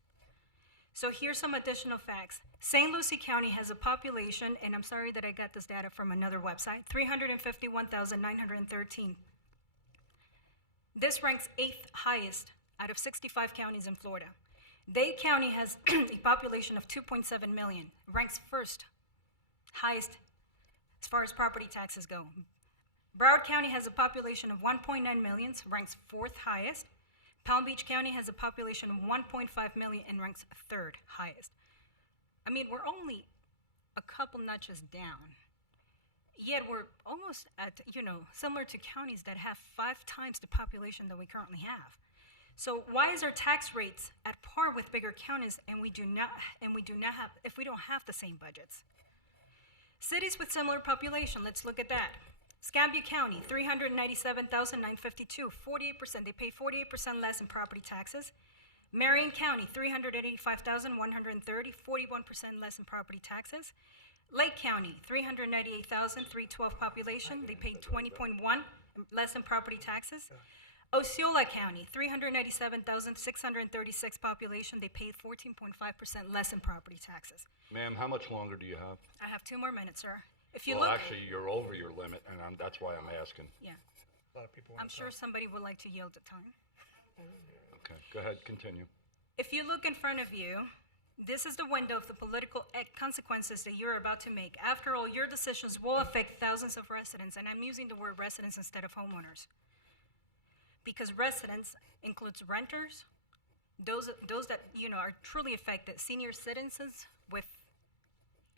So here's some additional facts. St. Lucie County has a population, and I'm sorry that I got this data from another website, 351,913. This ranks 8th highest out of 65 counties in Florida. Dade County has a population of 2.7 million, ranks first highest as far as property taxes go. Broward County has a population of 1.9 million, ranks 4th highest. Palm Beach County has a population of 1.5 million and ranks 3rd highest. I mean, we're only a couple notches down. Yet we're almost at, similar to counties that have 5 times the population that we currently have. So why is our tax rates at par with bigger counties and we do not have, if we don't have the same budgets? Cities with similar population, let's look at that. Escambia County, 397,952, 48%. They pay 48% less in property taxes. Marion County, 385,130, 41% less in property taxes. Lake County, 398,312 population. They pay 20.1 less in property taxes. Osceola County, 397,636 population. They pay 14.5% less in property taxes. Ma'am, how much longer do you have? I have 2 more minutes, sir. If you Well, look, actually, you're over your limit, and that's why I'm asking. yeah, A lot of people I'm sure somebody would like to yield the time. Okay, go ahead, continue. If you look in front of you, this is the window of the political consequences that you're about to make. After all, your decisions will affect thousands of residents, and I'm using the word residents instead of homeowners. Because residents includes renters, those that are truly affected, senior citizens with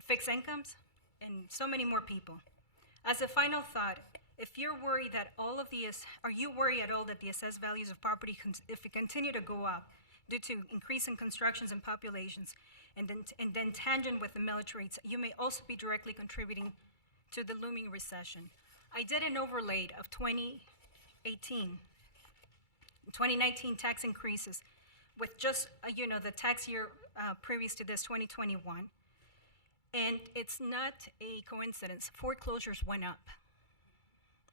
fixed incomes, and so many more people. As a final thought, if you're worried that are you worried at all that the assessed values of property, if it continue to go up due to increasing constructions and populations, and then tangent with the millage rates, you may also be directly contributing to the looming recession. I did an overlay of 2019 tax increases with just, the tax year previous to this, 2021. And it's not a coincidence. Foreclosures went up.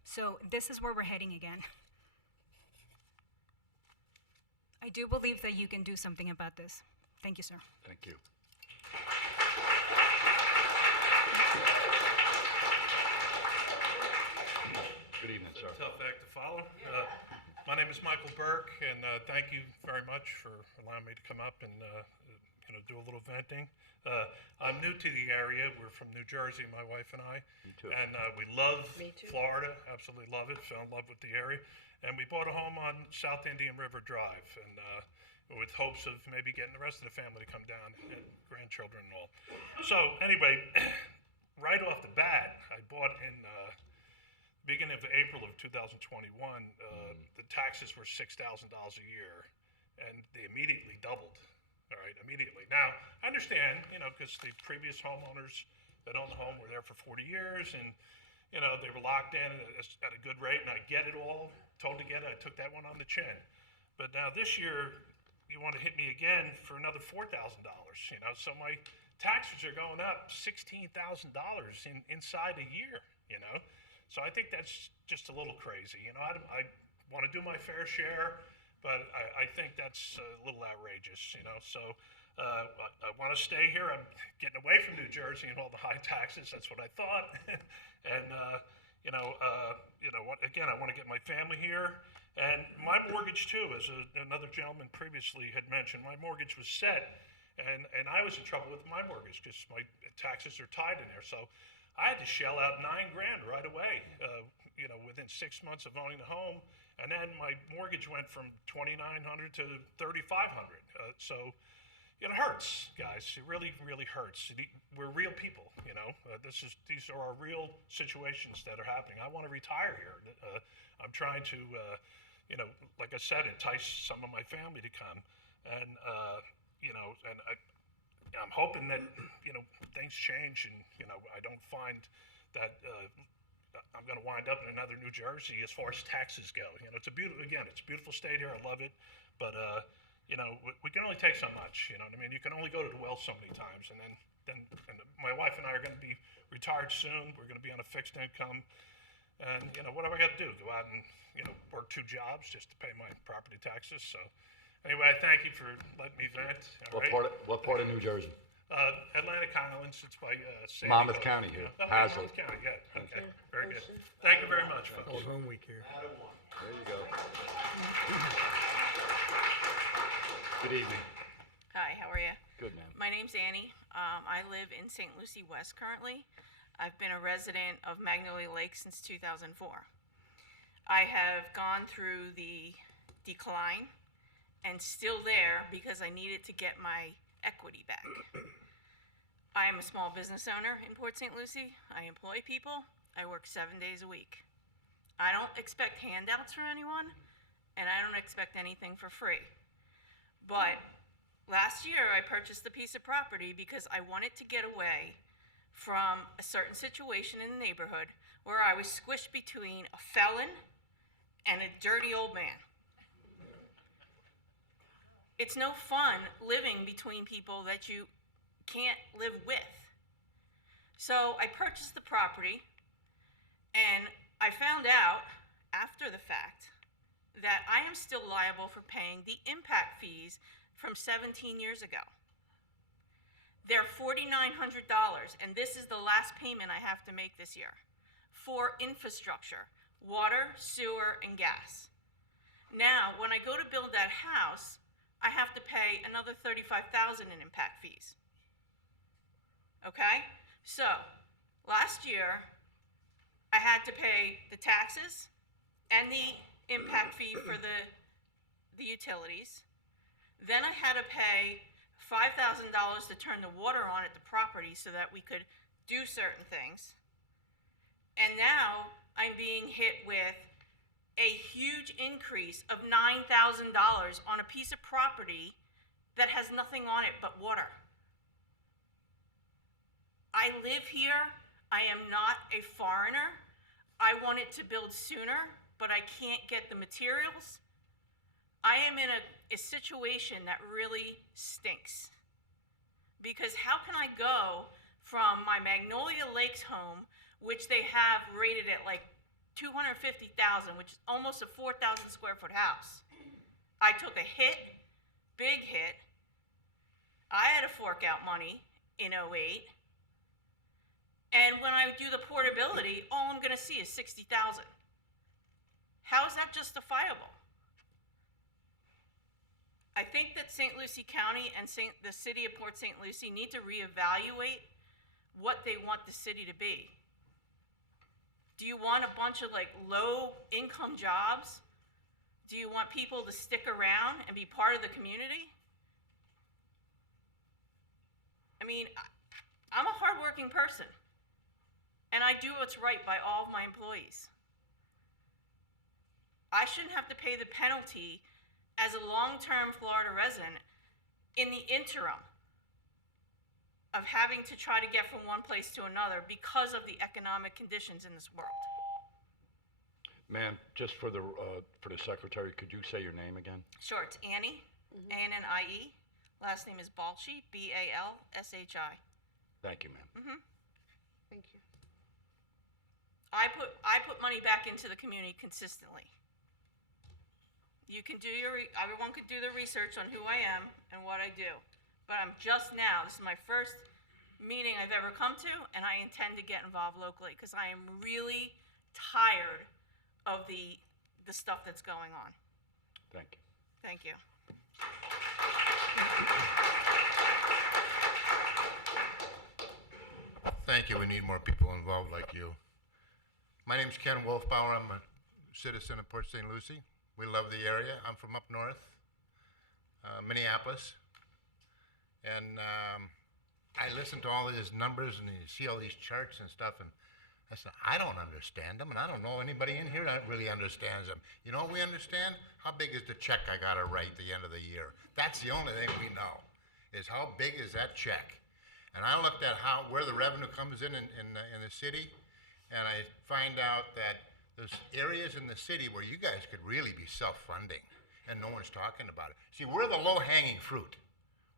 So this is where we're heading again. I do believe that you can do something about this. Thank you, sir. Thank you. Good evening, sir. Tough act to follow. My name is Michael Burke, and thank you very much for allowing me to come up and do a little venting. I'm new to the area. We're from New Jersey, my wife and I. Me too. And we love Me too. Florida, absolutely love it, fell in love with the area. And we bought a home on South Indian River Drive, and with hopes of maybe getting the rest of the family to come down, and grandchildren and all. So anyway, right off the bat, I bought in beginning of April of 2021, the taxes were $6,000 a year, and they immediately doubled. All right, immediately. Now, I understand, because the previous homeowners that owned the home were there for 40 years, and, they were locked in at a good rate, and I get it all, totally get it. I took that one on the chin. But now this year, you want to hit me again for another $4,000, you know? So my taxes are going up $16,000 inside a year, you know? So I think that's just a little crazy. You know, I want to do my fair share, but I think that's a little outrageous, you know? So I want to stay here. I'm getting away from New Jersey and all the high taxes. That's what I thought. And, again, I want to get my family here. And my mortgage, too, as another gentleman previously had mentioned, my mortgage was set. And I was in trouble with my mortgage because my taxes are tied in there. So I had to shell out $9,000 right away, within 6 months of owning the home. And then my mortgage went from $2,900 to $3,500. So it hurts, guys. It really, really hurts. We're real people, you know. These are our real situations that are happening. I want to retire here. I'm trying to, like I said, entice some of my family to come, and I'm hoping that things change, and I don't find that I'm going to wind up in another New Jersey as far as taxes go. It's a beautiful state here. I love it, but we can only take so much. You know what I mean? You can only go to the well so many times, and then my wife and I are going to be retired soon. We're going to be on a fixed income, and what have I got to do? Go out and work 2 jobs just to pay my property taxes? So anyway, I thank you for letting me vent. All right? What part of New Jersey? Atlantic Highlands. It's by Sandy Monmouth Hook. County here. Okay, Hazlet. Monmouth County. Yeah. Okay. Very good. Thank you very much, folks. Old home week here. There you go. Good evening. Hi, how are you? Good, ma'am. My name's Annie. I live in St. Lucie West currently. I've been a resident of Magnolia Lake since 2004. I have gone through the decline and still there because I needed to get my equity back. I am a small business owner in Port St. Lucie. I employ people. I work 7 days a week. I don't expect handouts from anyone, and I don't expect anything for free. But last year I purchased a piece of property because I wanted to get away from a certain situation in the neighborhood where I was squished between a felon and a dirty old man. It's no fun living between people that you can't live with. So I purchased the property, and I found out after the fact that I am still liable for paying the impact fees from 17 years ago. They're $4,900, and this is the last payment I have to make this year for infrastructure, water, sewer, and gas. Now, when I go to build that house, I have to pay another $35,000 in impact fees. Okay? So, last year, I had to pay the taxes and the impact fee for the utilities. Then I had to pay $5,000 to turn the water on at the property so that we could do certain things. And now I'm being hit with a huge increase of $9,000 on a piece of property that has nothing on it but water. I live here. I am not a foreigner. I wanted to build sooner, but I can't get the materials. I am in a situation that really stinks. Because how can I go from my Magnolia Lakes home, which they have rated at like $250,000, which is almost a 4,000 square foot house. I took a hit, big hit. I had to fork out money in 08. And when I do the portability, all I'm going to see is $60,000. How is that justifiable? I think that St. Lucie County and the city of Port St. Lucie need to reevaluate what they want the city to be. Do you want a bunch of low income jobs? Do you want people to stick around and be part of the community? I mean, I'm a hardworking person, and I do what's right by all of my employees. I shouldn't have to pay the penalty as a long-term Florida resident in the interim of having to try to get from one place to another because of the economic conditions in this world. Ma'am, just for the secretary, could you say your name again? Sure, it's Annie A-N-N-I-E. Last name is Balshi, B-A-L-S-H-I. Thank you, ma'am. Thank you. I put money back into the community consistently. You can do everyone could do their research on who I am and what I do. But I'm just now, this is my first meeting I've ever come to, and I intend to get involved locally because I am really tired of the stuff that's going on. Thank you. Thank you. Thank you. We need more people involved like you. My name's Ken Wolfbauer. I'm a citizen of Port St. Lucie. We love the area. I'm from up north, Minneapolis. And I listen to all these numbers and you see all these charts and stuff, and I said, I don't understand them, and I don't know anybody in here that really understands them. You know what we understand? How big is the check I gotta write at the end of the year? That's the only thing we know, is how big is that check? And I looked at where the revenue comes in the city, and I find out that there's areas in the city where you guys could really be self-funding, and no one's talking about it. See, we're the low-hanging fruit.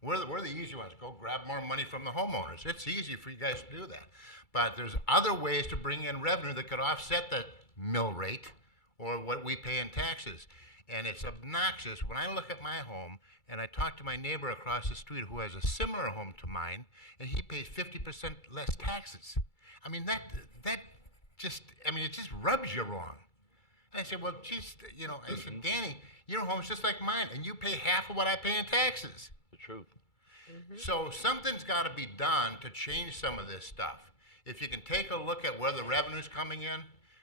We're the easy ones. Go grab more money from the homeowners. It's easy for you guys to do that. But there's other ways to bring in revenue that could offset that mill rate or what we pay in taxes. And it's obnoxious when I look at my home and I talk to my neighbor across the street who has a similar home to mine, and he pays 50% less taxes. I mean, it just rubs you wrong. And I said, well, geez, I said, Danny, your home's just like mine, and you pay half of what I pay in taxes. The truth. So something's got to be done to change some of this stuff. If you can take a look at where the revenue's coming in,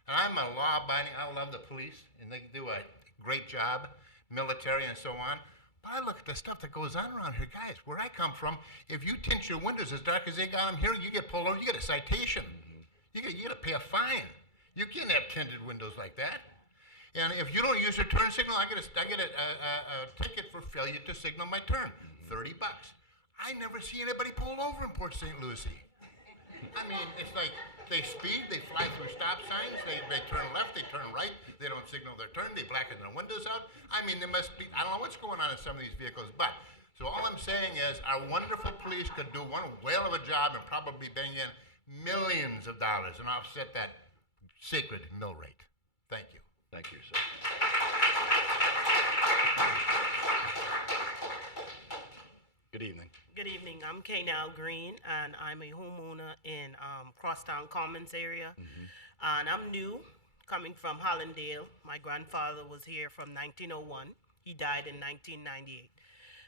and I'm a law-abiding, I love the police, and they do a great job, military and so on, but I look at the stuff that goes on around here. Guys, where I come from, if you tint your windows as dark as they got them here, you get pulled over, you get a citation. You got to pay a fine. You can't have tinted windows like that. And if you don't use your turn signal, I get a ticket for failure to signal my turn, $30. I never see anybody pulled over in Port St. Lucie. I mean, it's like they speed, they fly through stop signs, they turn left, they turn right, they don't signal their turn, they blacken their windows out. I mean, there must be, I don't know what's going on in some of these vehicles, but, so all I'm saying is our wonderful police could do one whale of a job and probably bring in millions of dollars and offset that sacred mill rate. Thank you. Thank you, sir. Good evening. Good evening. I'm Kaynell Green, and I'm a homeowner in Crosstown Commons area. And I'm new, coming from Hollandale. My grandfather was here from 1901. He died in 1998.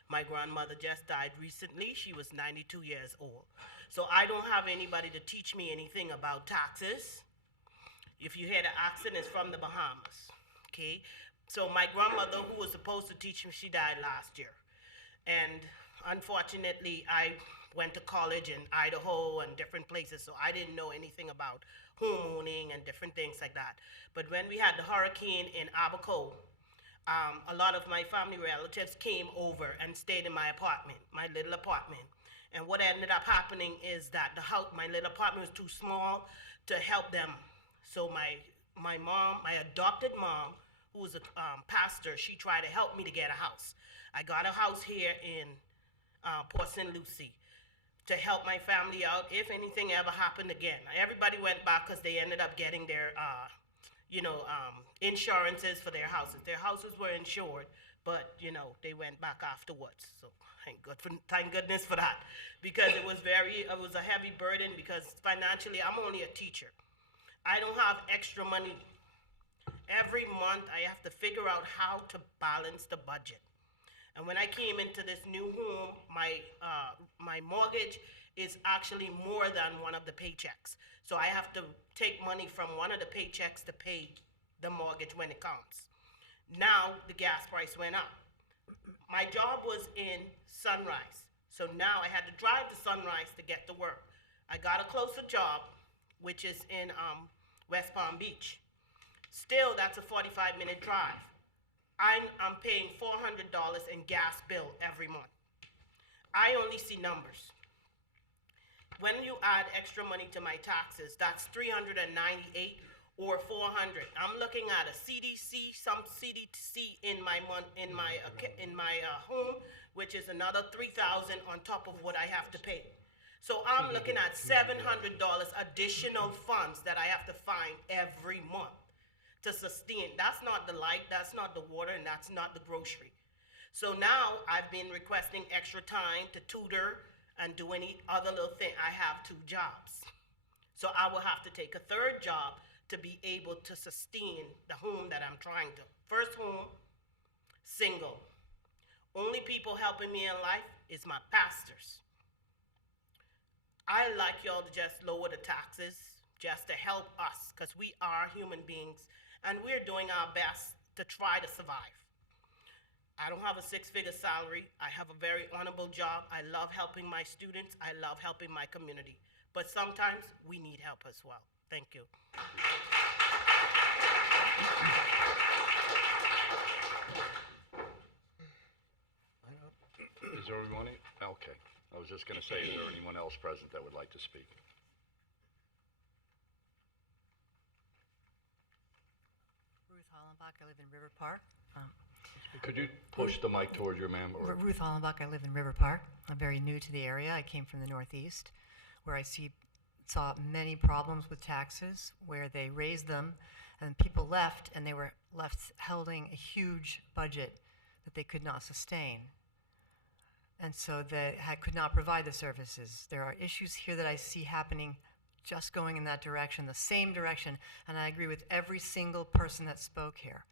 My grandmother just died recently. She was 92 years old. So I don't have anybody to teach me anything about taxes. If you hear the accent, it's from the Bahamas, okay? So my grandmother, who was supposed to teach me, she died last year. And unfortunately, I went to college in Idaho and different places, so I didn't know anything about homeowning and different things like that. But when we had the hurricane in Abaco, a lot of my family relatives came over and stayed in my apartment, my little apartment. And what ended up happening is that my little apartment was too small to help them. So my mom, my adopted mom, who was a pastor, she tried to help me to get a house. I got a house here in Port St. Lucie to help my family out if anything ever happened again. Everybody went back because they ended up getting their, insurances for their houses. Their houses were insured, but, they went back afterwards. So thank goodness for that, because it was a heavy burden because financially, I'm only a teacher. I don't have extra money. Every month, I have to figure out how to balance the budget. And when I came into this new home, my mortgage is actually more than one of the paychecks. So I have to take money from one of the paychecks to pay the mortgage when it comes. Now the gas price went up. My job was in Sunrise. So now I had to drive to Sunrise to get to work. I got a closer job, which is in West Palm Beach. Still, that's a 45-minute drive. I'm paying $400 in gas bill every month. I only see numbers. When you add extra money to my taxes, that's $398 or 400. I'm looking at a CDC, some CDC in my home, which is another 3,000 on top of what I have to pay. So I'm looking at $700 additional funds that I have to find every month to sustain. That's not the light, that's not the water, and that's not the grocery. So now I've been requesting extra time to tutor and do any other little thing. I have 2 jobs. So I will have to take a 3rd job to be able to sustain the home that I'm trying to. First home, single. Only people helping me in life is my pastors. I like y'all to just lower the taxes just to help us, because we are human beings and we're doing our best to try to survive. I don't have a 6-figure salary. I have a very honorable job. I love helping my students. I love helping my community. But sometimes we need help as well. Thank you. Is there anyone? Okay. I was just going to say, is there anyone else present that would like to speak? Ruth Hollenbach, I live in River Park. Could you push the mic towards your ma'am? Or? Ruth Hollenbach, I live in River Park. I'm very new to the area. I came from the Northeast, where I saw many problems with taxes, where they raised them and people left, and they were left holding a huge budget that they could not sustain. And so they could not provide the services. There are issues here that I see happening just going in that direction, the same direction, and I agree with every single person that spoke here.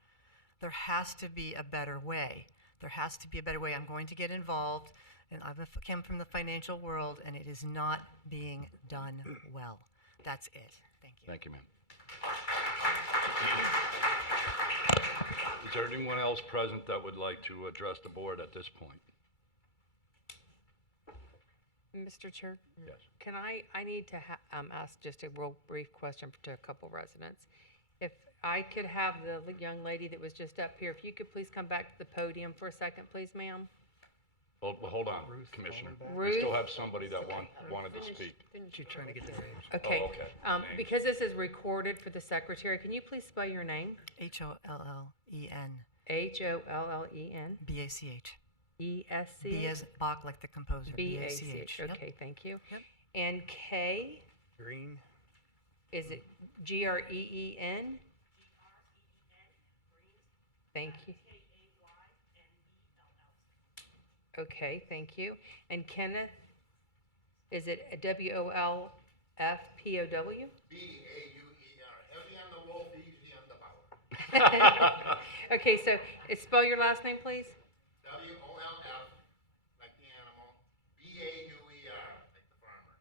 There has to be a better way. There has to be a better way. I'm going to get involved, and I came from the financial world, and it is not being done well. That's it. Thank you. Thank you, ma'am. Is there anyone else present that would like to address the board at this point? Mr. Chair? Yes. Can I need to ask just a real brief question to a couple residents. If I could have the young lady that was just up here, if you could please come back to the podium for a second, please, ma'am. Well, hold on, Commissioner. We Ruth? still have somebody that wanted to speak. She's trying to get the names. Okay. Oh, okay. Because this is recorded for the secretary, can you please spell your name? Hollen. Hollen. BACH. ESC? B as Bach, like the composer. BACH. Yep. Okay, thank you. Yep. And K, Green. is it GREEN? Thank you. Okay, thank you. And Kenneth, is it WOLFPOW? B-A-U-E-R. Heavy on the wolf, easy on the power. Okay, so spell your last name, please. W-O-L-F, like the animal. B-A-U-E-R, like the farmer.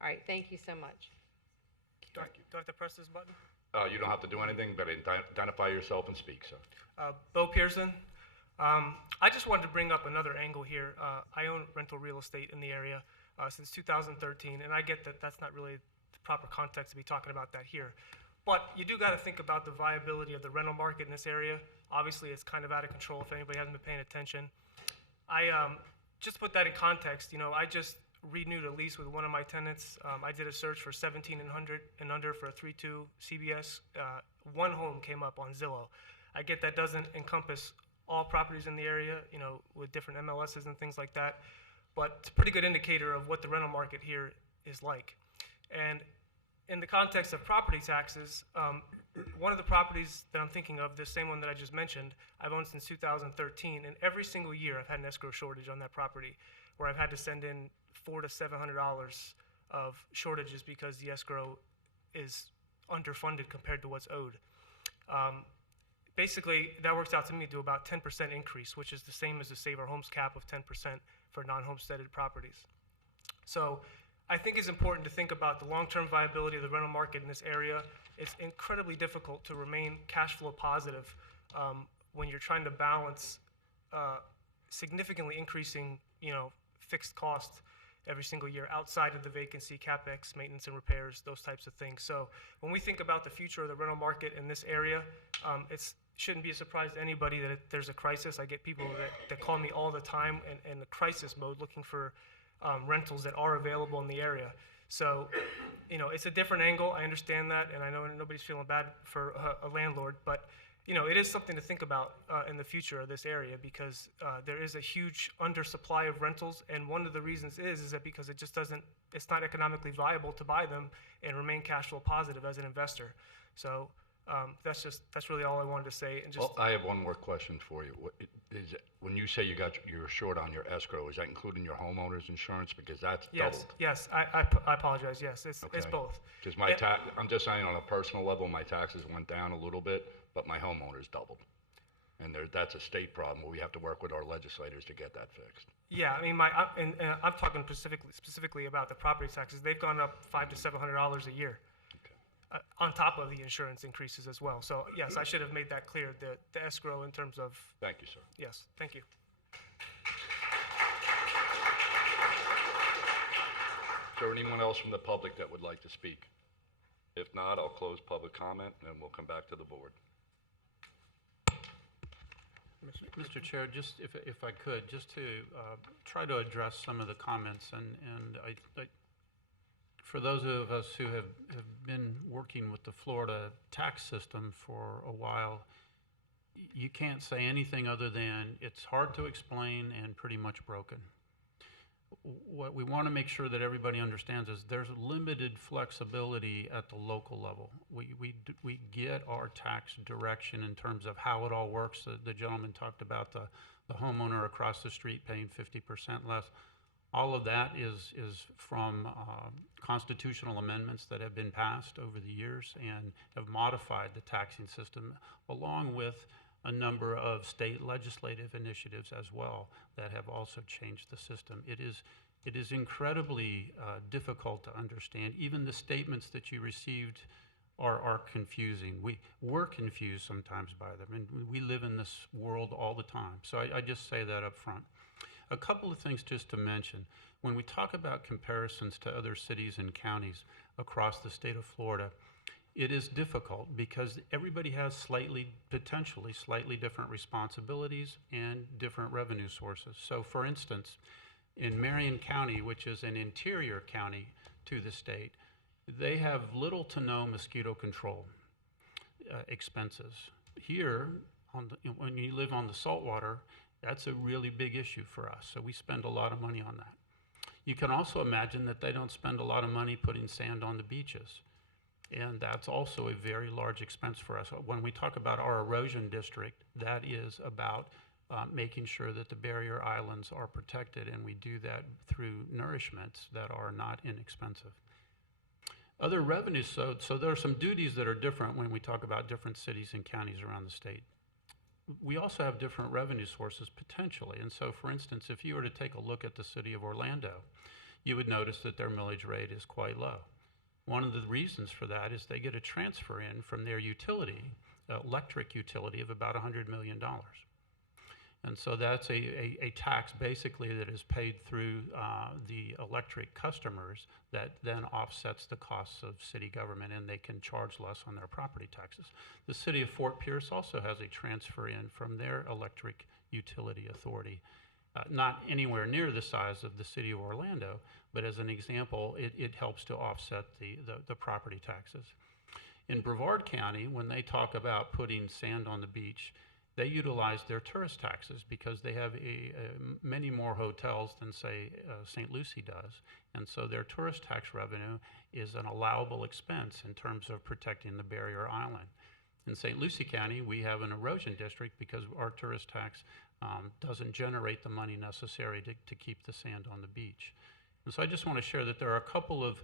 All right, thank you so much. Do I have to press this button? You don't have to do anything, but identify yourself and speak, sir. Bo Pearson. I just wanted to bring up another angle here. I own rental real estate in the area since 2013, and I get that that's not really the proper context to be talking about that here. But you do got to think about the viability of the rental market in this area. Obviously, it's kind of out of control if anybody hasn't been paying attention. I just to put that in context, I just renewed a lease with one of my tenants. I did a search for 1,700 and under for a 3.2 CBS. One home came up on Zillow. I get that doesn't encompass all properties in the area, with different MLSs and things like that. But it's a pretty good indicator of what the rental market here is like. And in the context of property taxes, one of the properties that I'm thinking of, the same one that I just mentioned, I've owned since 2013, and every single year I've had an escrow shortage on that property, where I've had to send in $400 to $700 of shortages because the escrow is underfunded compared to what's owed. Basically, that works out to me to about 10% increase, which is the same as the Save Our Homes cap of 10% for non-homesteaded properties. So I think it's important to think about the long-term viability of the rental market in this area. It's incredibly difficult to remain cash flow positive when you're trying to balance significantly increasing, fixed costs every single year outside of the vacancy, CapEx, maintenance and repairs, those types of things. So when we think about the future of the rental market in this area, it shouldn't be a surprise to anybody that there's a crisis. I get people that call me all the time in the crisis mode looking for rentals that are available in the area. So you know, it's a different angle. I understand that, and I know nobody's feeling bad for a landlord, but you know, it is something to think about in the future of this area because there is a huge undersupply of rentals, and one of the reasons is that because it just doesn't, it's not economically viable to buy them and remain cash flow positive as an investor. So that's really all I wanted to say. And just Well, I have one more question for you. When you say you're short on your escrow, is that including your homeowner's insurance? Because that's doubled. Yes, I apologize. Yes, it's both. Because I'm just saying on a personal level, my taxes went down a little bit, but my homeowner's doubled. And that's a state problem where we have to work with our legislators to get that fixed. Yeah, I mean, I'm talking specifically about the property taxes. They've gone up $500 to $700 a year, on top of the insurance increases as well. So yes, I should have made that clear. The escrow in terms of. Thank you, sir. Yes, thank you. Is there anyone else from the public that would like to speak? If not, I'll close public comment and we'll come back to the board. Mr. Chair, just if I could, just to try to address some of the comments, and I for those of us who have been working with the Florida tax system for a while, you can't say anything other than it's hard to explain and pretty much broken. What we want to make sure that everybody understands is there's limited flexibility at the local level. We get our tax direction in terms of how it all works. The gentleman talked about the homeowner across the street paying 50% less. All of that is from constitutional amendments that have been passed over the years and have modified the taxing system, along with a number of state legislative initiatives as well that have also changed the system. It is incredibly difficult to understand. Even the statements that you received are confusing. We're confused sometimes by them, and we live in this world all the time. So I just say that up front. A couple of things just to mention. When we talk about comparisons to other cities and counties across the state of Florida, it is difficult because everybody has potentially slightly different responsibilities and different revenue sources. So for instance, in Marion County, which is an interior county to the state, they have little to no mosquito control expenses. Here, when you live on the saltwater, that's a really big issue for us. So we spend a lot of money on that. You can also imagine that they don't spend a lot of money putting sand on the beaches. And that's also a very large expense for us. When we talk about our erosion district, that is about making sure that the barrier islands are protected, and we do that through nourishments that are not inexpensive. Other revenues, so there are some duties that are different when we talk about different cities and counties around the state. We also have different revenue sources potentially. And so, for instance, if you were to take a look at the city of Orlando, you would notice that their millage rate is quite low. One of the reasons for that is they get a transfer in from their utility, electric utility, of about $100 million. And so that's a tax basically that is paid through the electric customers that then offsets the costs of city government, and they can charge less on their property taxes. The city of Fort Pierce also has a transfer in from their electric utility authority. Not anywhere near the size of the city of Orlando, but as an example, it helps to offset the property taxes. In Brevard County, when they talk about putting sand on the beach, they utilize their tourist taxes because they have many more hotels than, say, St. Lucie does. And so their tourist tax revenue is an allowable expense in terms of protecting the barrier island. In St. Lucie County, we have an erosion district because our tourist tax doesn't generate the money necessary to keep the sand on the beach. And so I just want to share that there are a couple of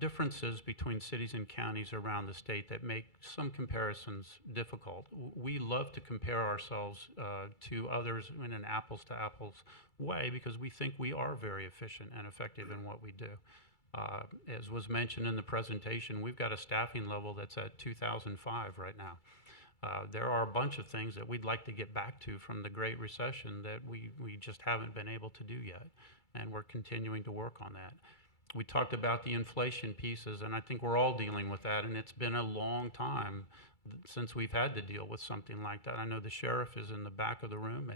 differences between cities and counties around the state that make some comparisons difficult. We love to compare ourselves to others in an apples to apples way because we think we are very efficient and effective in what we do. As was mentioned in the presentation, we've got a staffing level that's at 2005 right now. There are a bunch of things that we'd like to get back to from the Great Recession that we just haven't been able to do yet, and we're continuing to work on that. We talked about the inflation pieces, and I think we're all dealing with that, and it's been a long time since we've had to deal with something like that. I know the sheriff is in the back of the room,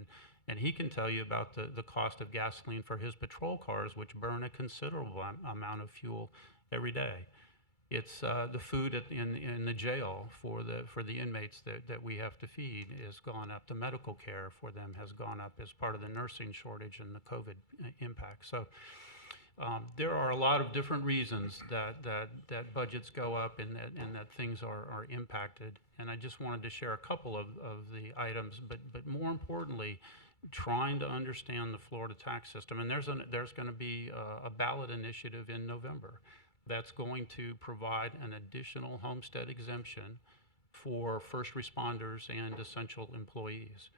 And he can tell you about the cost of gasoline for his patrol cars, which burn a considerable amount of fuel every day. It's the food in the jail for the inmates that we have to feed has gone up. The medical care for them has gone up as part of the nursing shortage and the COVID impact. So there are a lot of different reasons that budgets go up and that things are impacted. And I just wanted to share a couple of the items, but more importantly, trying to understand the Florida tax system. And there's going to be a ballot initiative in November that's going to provide an additional homestead exemption for first responders and essential employees.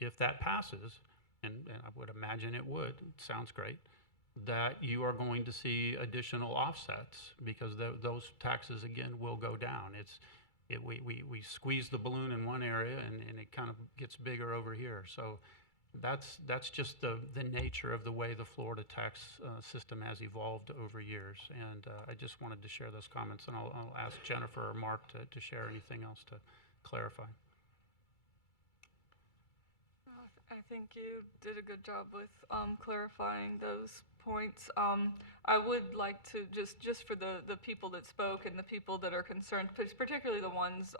If that passes, and I would imagine it would, it sounds great, that you are going to see additional offsets because those taxes again will go down. We squeeze the balloon in one area and it kind of gets bigger over here. So that's just the nature of the way the Florida tax system has evolved over years. And I just wanted to share those comments, and I'll ask Jennifer or Mark to share anything else to clarify. I think you did a good job with clarifying those points. I would like to, just for the people that spoke and the people that are concerned, particularly the ones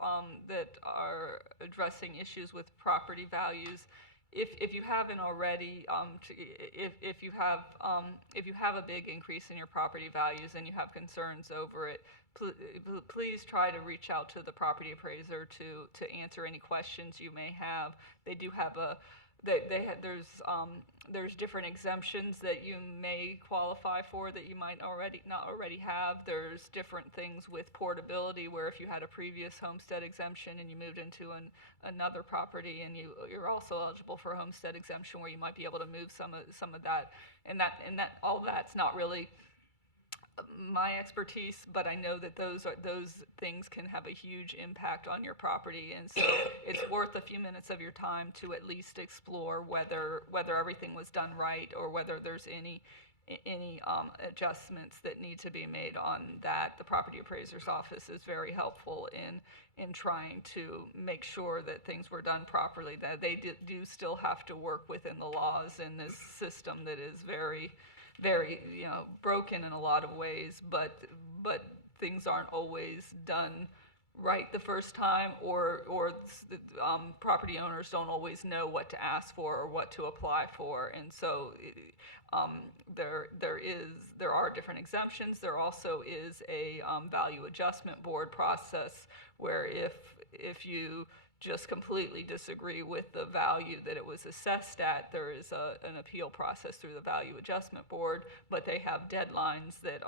that are addressing issues with property values, if you haven't already, if you have a big increase in your property values and you have concerns over it, please try to reach out to the property appraiser to answer any questions you may have. They do have there's different exemptions that you may qualify for that you might not already have. There's different things with portability where if you had a previous homestead exemption and you moved into another property and you're also eligible for a homestead exemption where you might be able to move some of that, and that all that's not really my expertise, but I know that those things can have a huge impact on your property, and so it's worth a few minutes of your time to at least explore whether everything was done right or whether there's any adjustments that need to be made on that. The property appraiser's office is very helpful in trying to make sure that things were done properly. That they do still have to work within the laws in this system that is very broken in a lot of ways, but things aren't always done right the first time, or property owners don't always know what to ask for or what to apply for, and so there are different exemptions. There also is a value adjustment board process where if you just completely disagree with the value that it was assessed at, there is an appeal process through the Value Adjustment Board, but they have deadlines that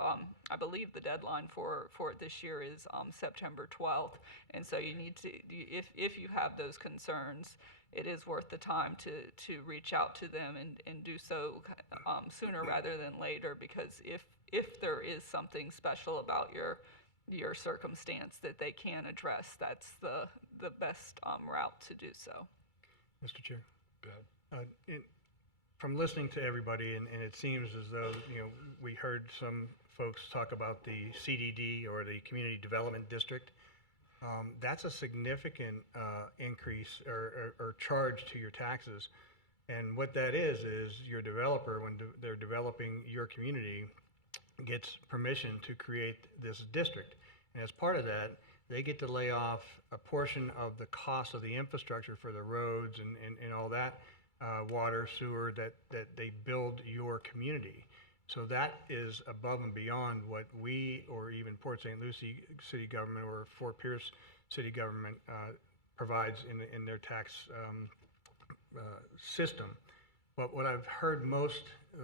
I believe the deadline for it this year is September 12th. And so you need to, if you have those concerns, it is worth the time to reach out to them and do so sooner rather than later, because if there is something special about your circumstance that they can address, that's the best route to do so. Mr. Chair. Go ahead. From listening to everybody, and it seems as though we heard some folks talk about the CDD or the Community Development District. That's a significant increase or charge to your taxes. And what that is your developer, when they're developing your community, gets permission to create this district. And as part of that, they get to lay off a portion of the cost of the infrastructure for the roads and all that, water, sewer, that they build your community. So that is above and beyond what we, or even Port St. Lucie City Government or Fort Pierce City Government provides in their tax system. But what I've heard most,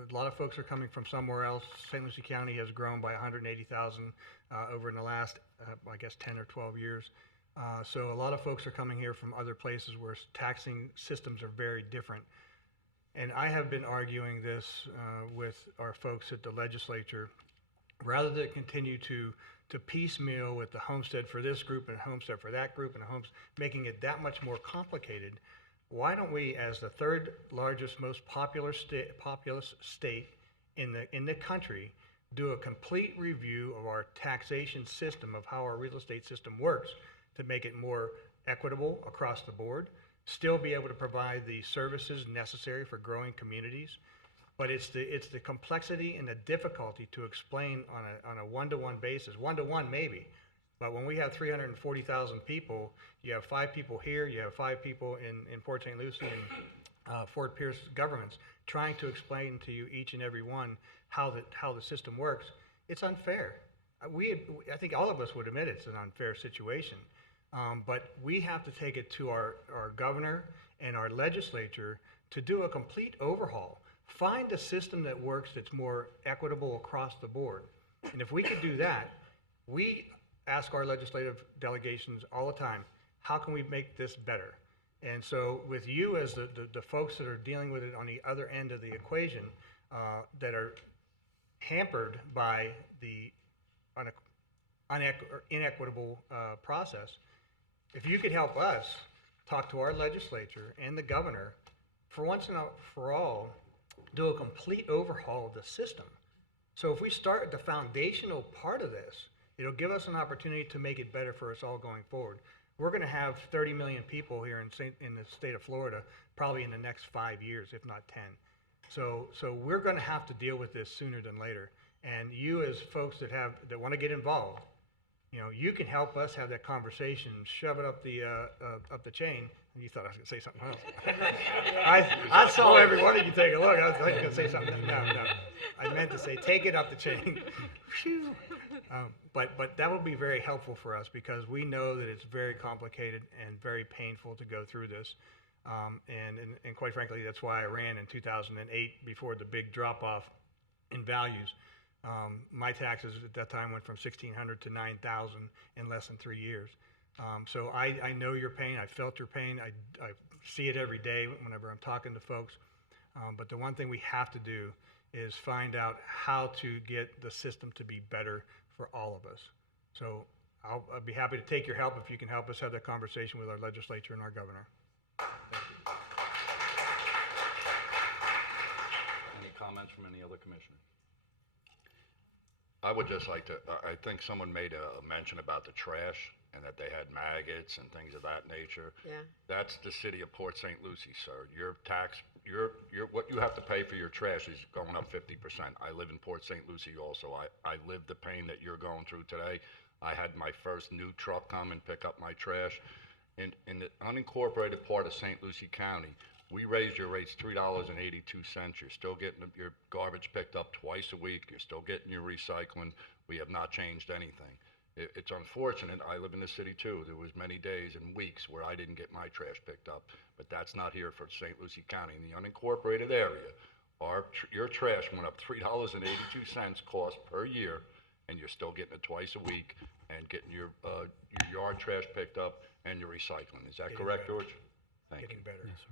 a lot of folks are coming from somewhere else. St. Lucie County has grown by 180,000 over in the last, I guess, 10 or 12 years. So a lot of folks are coming here from other places where taxing systems are very different. And I have been arguing this with our folks at the legislature, rather than continue to piecemeal with the homestead for this group and homestead for that group and making it that much more complicated. Why don't we, as the third largest, most populous state in the country, do a complete review of our taxation system, of how our real estate system works, to make it more equitable across the board, still be able to provide the services necessary for growing communities. But it's the complexity and the difficulty to explain on a one-to-one basis, one-to-one maybe. But when we have 340,000 people, you have 5 people here, you have 5 people in Port St. Lucie and Fort Pierce governments trying to explain to you each and every one how the system works. It's unfair. I think all of us would admit it's an unfair situation. But we have to take it to our governor and our legislature to do a complete overhaul. Find a system that works that's more equitable across the board. And if we could do that, we ask our legislative delegations all the time, how can we make this better? And so with you as the folks that are dealing with it on the other end of the equation, that are hampered by the inequitable process, if you could help us talk to our legislature and the governor, for once and for all, do a complete overhaul of the system. So if we start at the foundational part of this, it'll give us an opportunity to make it better for us all going forward. We're going to have 30 million people here in the state of Florida, probably in the next 5 years, if not 10. So we're going to have to deal with this sooner than later. And you, as folks that want to get involved, you can help us have that conversation, shove it up the chain. You thought I was going to say something else. I saw every one of you take a look. I was going to say something. No. I meant to say take it up the chain. Phew. But that will be very helpful for us because we know that it's very complicated and very painful to go through this. And quite frankly, that's why I ran in 2008 before the big drop-off in values. My taxes at that time went from $1,600 to $9,000 in less than 3 years. So I know your pain. I felt your pain. I see it every day whenever I'm talking to folks. But the one thing we have to do is find out how to get the system to be better for all of us. So I'll be happy to take your help if you can help us have that conversation with our legislature and our governor. Any comments from any other commissioner? I would just like to, I think someone made a mention about the trash and that they had maggots and things of that nature. Yeah. That's the city of Port St. Lucie, sir. Your tax, what you have to pay for your trash is going up 50%. I live in Port St. Lucie also. I lived the pain that you're going through today. I had my first new truck come and pick up my trash. In the unincorporated part of St. Lucie County, we raised your rates $3.82. You're still getting your garbage picked up twice a week. You're still getting your recycling. We have not changed anything. It's unfortunate. I live in the city too. There was many days and weeks where I didn't get my trash picked up, but that's not here for St. Lucie County. In the unincorporated area, your trash went up $3.82 cost per year, and you're still getting it twice a week and getting your yard trash picked up and your recycling. Is that correct, George? Thank you. Getting better. Yes, sir.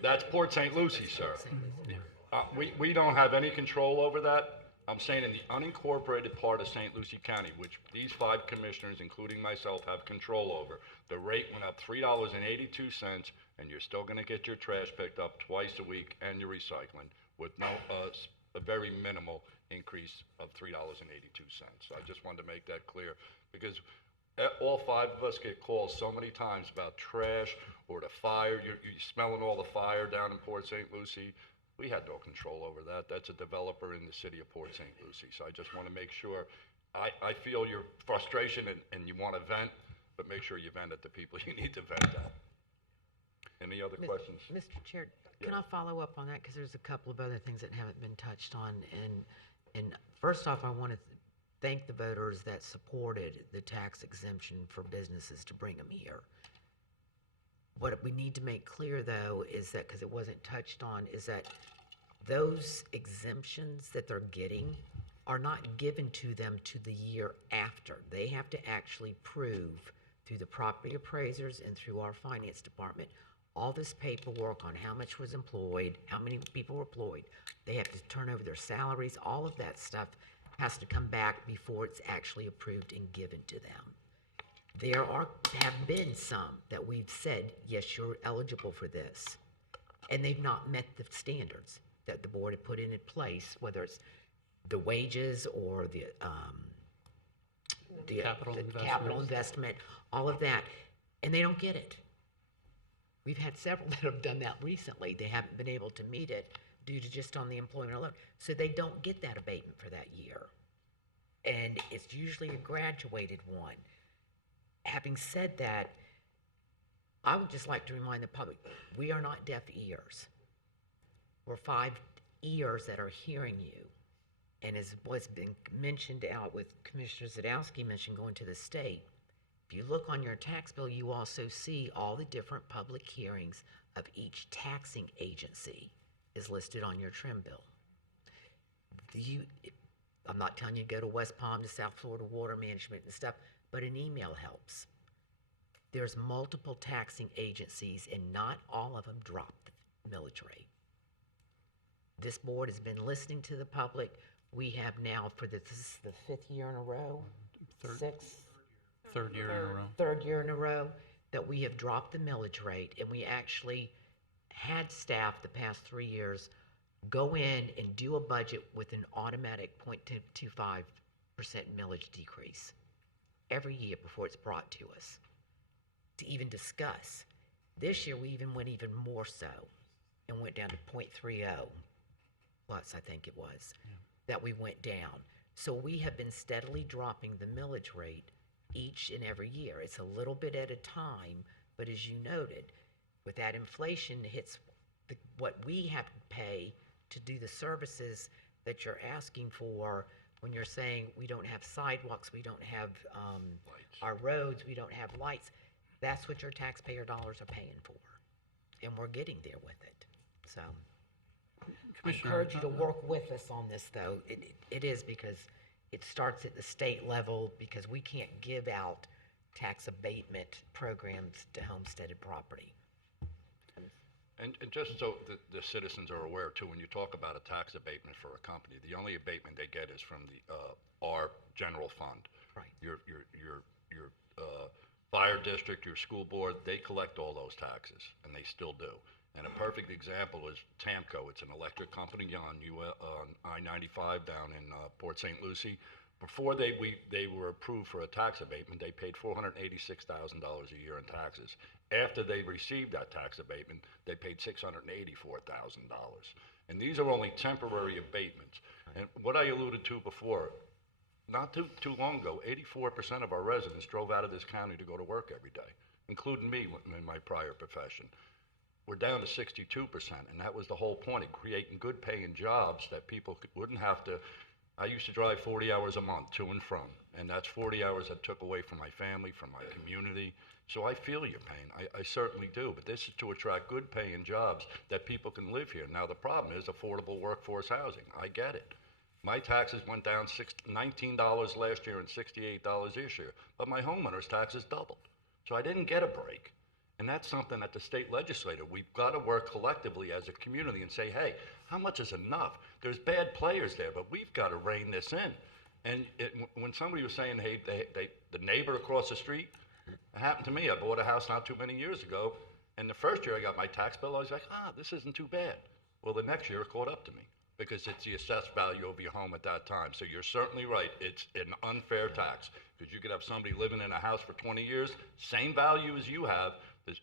That's Port St. Lucie, sir. We don't have any control over that. I'm saying in the unincorporated part of St. Lucie County, which these 5 commissioners, including myself, have control over, the rate went up $3.82, and you're still going to get your trash picked up twice a week and your recycling with a very minimal increase of $3.82. So I just wanted to make that clear because all 5 of us get calls so many times about trash or the fire. You're smelling all the fire down in Port St. Lucie. We had no control over that. That's a developer in the city of Port St. Lucie. So I just want to make sure, I feel your frustration and you want to vent, but make sure you vent at the people you need to vent at. Any other questions? Mr. Chair, can Yeah. I follow up on that? Because there's a couple of other things that haven't been touched on. And first off, I want to thank the voters that supported the tax exemption for businesses to bring them here. What we need to make clear, though, is that, because it wasn't touched on, is that those exemptions that they're getting are not given to them to the year after. They have to actually prove through the property appraisers and through our finance department all this paperwork on how much was employed, how many people were employed. They have to turn over their salaries. All of that stuff has to come back before it's actually approved and given to them. There have been some that we've said, yes, you're eligible for this, and they've not met the standards that the board had put in place, whether it's the wages or the Capital capital investment, all of that. and they don't get it. We've had several that have done that recently. They haven't been able to meet it due to just on the employment alone. So they don't get that abatement for that year. And it's usually a graduated one. Having said that, I would just like to remind the public, we are not deaf ears. We're 5 ears that are hearing you. And as what's been mentioned out with Commissioner Zadowski mentioned going to the state, if you look on your tax bill, you also see all the different public hearings of each taxing agency is listed on your trim bill. I'm not telling you to go to West Palm, to South Florida Water Management and stuff, but an email helps. There's multiple taxing agencies, and not all of them drop the millage rate. This board has been listening to the public. We have now, this is the 5th year in a row, Third year in a row. third year in a row that we have dropped the millage rate, and we actually had staff the past 3 years go in and do a budget with an automatic 0.25% millage decrease every year before it's brought to us to even discuss. This year we even went even more so and went down to 0.30 plus, I think it was, that we went down. So we have been steadily dropping the millage rate each and every year. It's a little bit at a time, but as you noted, with that inflation hits what we have to pay to do the services that you're asking for when you're saying we don't have sidewalks, we don't have our roads, we don't have lights. That's what your taxpayer dollars are paying for. And we're getting there with it. So I encourage you to work with us on this, though. It is because it starts at the state level, because we can't give out tax abatement programs to homesteaded property. And just so the citizens are aware too, when you talk about a tax abatement for a company, the only abatement they get is from our general fund. Right. Your fire district, your school board, they collect all those taxes, and they still do. And a perfect example is TAMCO. It's an electric company on I-95 down in Port St. Lucie. Before they were approved for a tax abatement, they paid $486,000 a year in taxes. After they received that tax abatement, they paid $684,000. And these are only temporary abatements. And what I alluded to before, not too long ago, 84% of our residents drove out of this county to go to work every day, including me in my prior profession. We're down to 62%, and that was the whole point of creating good paying jobs that people wouldn't have to. I used to drive 40 hours a month to and from, and that's 40 hours that took away from my family, from my community. So I feel your pain, I certainly do, but this is to attract good paying jobs that people can live here. Now the problem is affordable workforce housing. I get it. My taxes went down $19 last year and $68 this year, but my homeowner's taxes doubled. So I didn't get a break. And that's something that the state legislature, we've got to work collectively as a community and say, hey, how much is enough? There's bad players there, but we've got to rein this in. And when somebody was saying, hey, the neighbor across the street, it happened to me. I bought a house not too many years ago, and the first year I got my tax bill, I was like, this isn't too bad. Well, the next year it caught up to me because it's the assessed value of your home at that time. So you're certainly right. It's an unfair tax because you could have somebody living in a house for 20 years, same value as you have.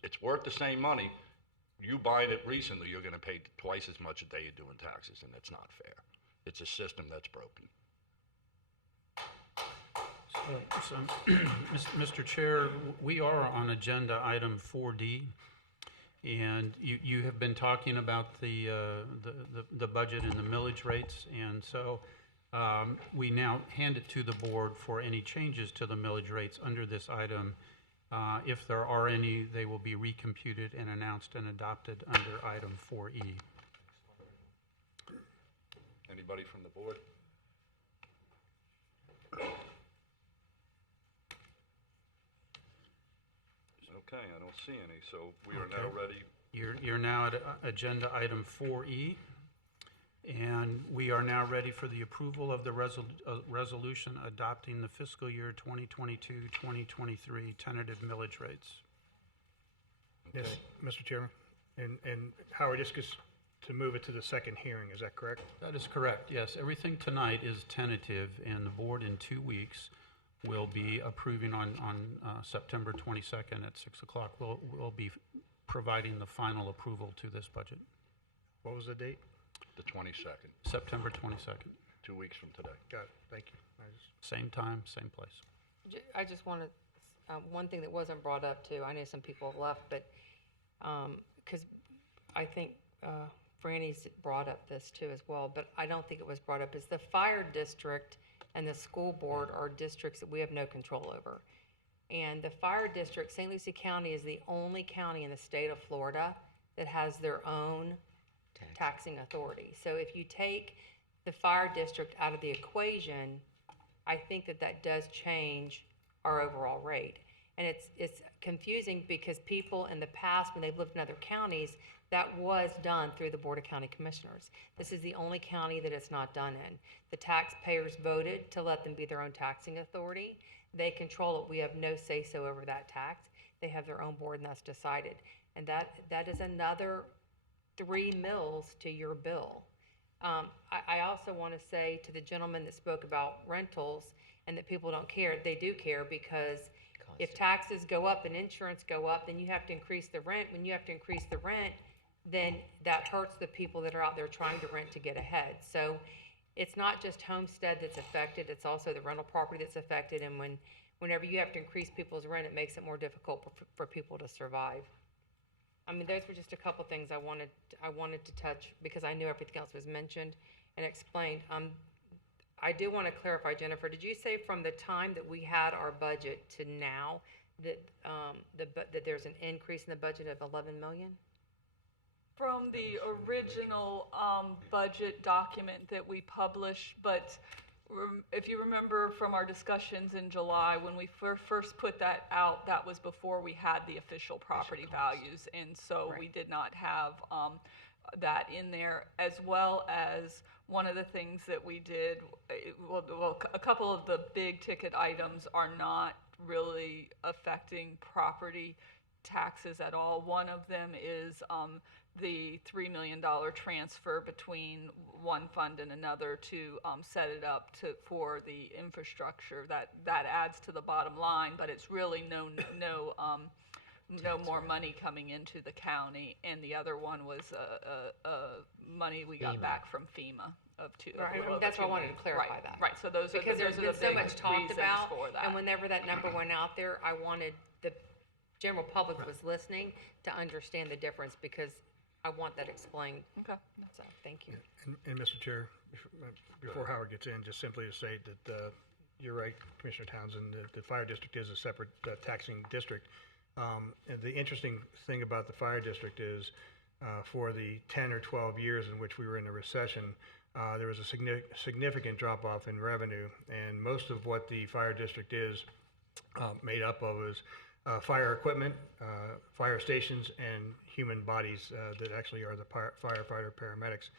It's worth the same money. You buying it recently, you're going to pay twice as much a day you do in taxes, and that's not fair. It's a system that's broken. Mr. Chair, we are on agenda item 4D, and you have been talking about the budget and the millage rates, and so we now hand it to the board for any changes to the millage rates under this item. If there are any, they will be recomputed and announced and adopted under item 4E. Anybody from the board? Okay, I don't see any, so we are now ready. You're now at agenda item 4E, and we are now ready for the approval of the resolution adopting the fiscal year 2022-2023 tentative millage rates. Yes, Mr. Chairman. And Howard, just to move it to the second hearing, is that correct? That is correct, yes. Everything tonight is tentative, and the board in 2 weeks we'll be approving on September 22nd at 6 o'clock. We'll be providing the final approval to this budget, What was the date? The 22nd, September 22nd. 2 weeks from today. Got it, thank you. Same time, same place. I just want to, one thing that wasn't brought up too, I know some people have left, but, because I think Franny's brought up this too as well, but I don't think it was brought up, is the fire district and the school board are districts that we have no control over. And the fire district, St. Lucie County is the only county in the state of Florida that has their own taxing authority. So if you take the fire district out of the equation, I think that that does change our overall rate. And it's confusing because people in the past, when they've lived in other counties, that was done through the Board of County Commissioners. This is the only county that it's not done in. The taxpayers voted to let them be their own taxing authority. They control it. We have no say-so over that tax. They have their own board, and that's decided. And that is another 3 mills to your bill. I also want to say to the gentleman that spoke about rentals and that people don't care, they do care, because if taxes go up and insurance go up, then you have to increase the rent. When you have to increase the rent, then that hurts the people that are out there trying to rent to get ahead. So it's not just homestead that's affected, it's also the rental property that's affected. And whenever you have to increase people's rent, it makes it more difficult for people to survive. I mean, those were just a couple things I wanted to touch, because I knew everything else was mentioned and explained. I do want to clarify, Jennifer, did you say from the time that we had our budget to now that that there's an increase in the budget of 11 million? From the original budget document that we published, but if you remember from our discussions in July, when we first put that out, that was before we had the official property values, and so we did not have that in there, as well as one of the things that we did, well, a couple of the big ticket items are not really affecting property taxes at all. One of them is the $3 million transfer between one fund and another to set it up for the infrastructure. That adds to the bottom line, but it's really no more money coming into the county. And the other one was money we got back from FEMA of two. Right, that's why I wanted to clarify that. Right. So those because are the there's been so big much talked reasons about, for that. and whenever that number went out there, I wanted the general public was listening to understand the difference, because I want that explained. Okay. So, thank you. And Mr. Chair, before Howard gets in, just simply to say that you're right, Commissioner Townsend, the fire district is a separate taxing district. And the interesting thing about the fire district is for the 10 or 12 years in which we were in a recession, there was a significant drop-off in revenue, and most of what the fire district is made up of is fire equipment, fire stations, and human bodies that actually are the firefighter paramedics.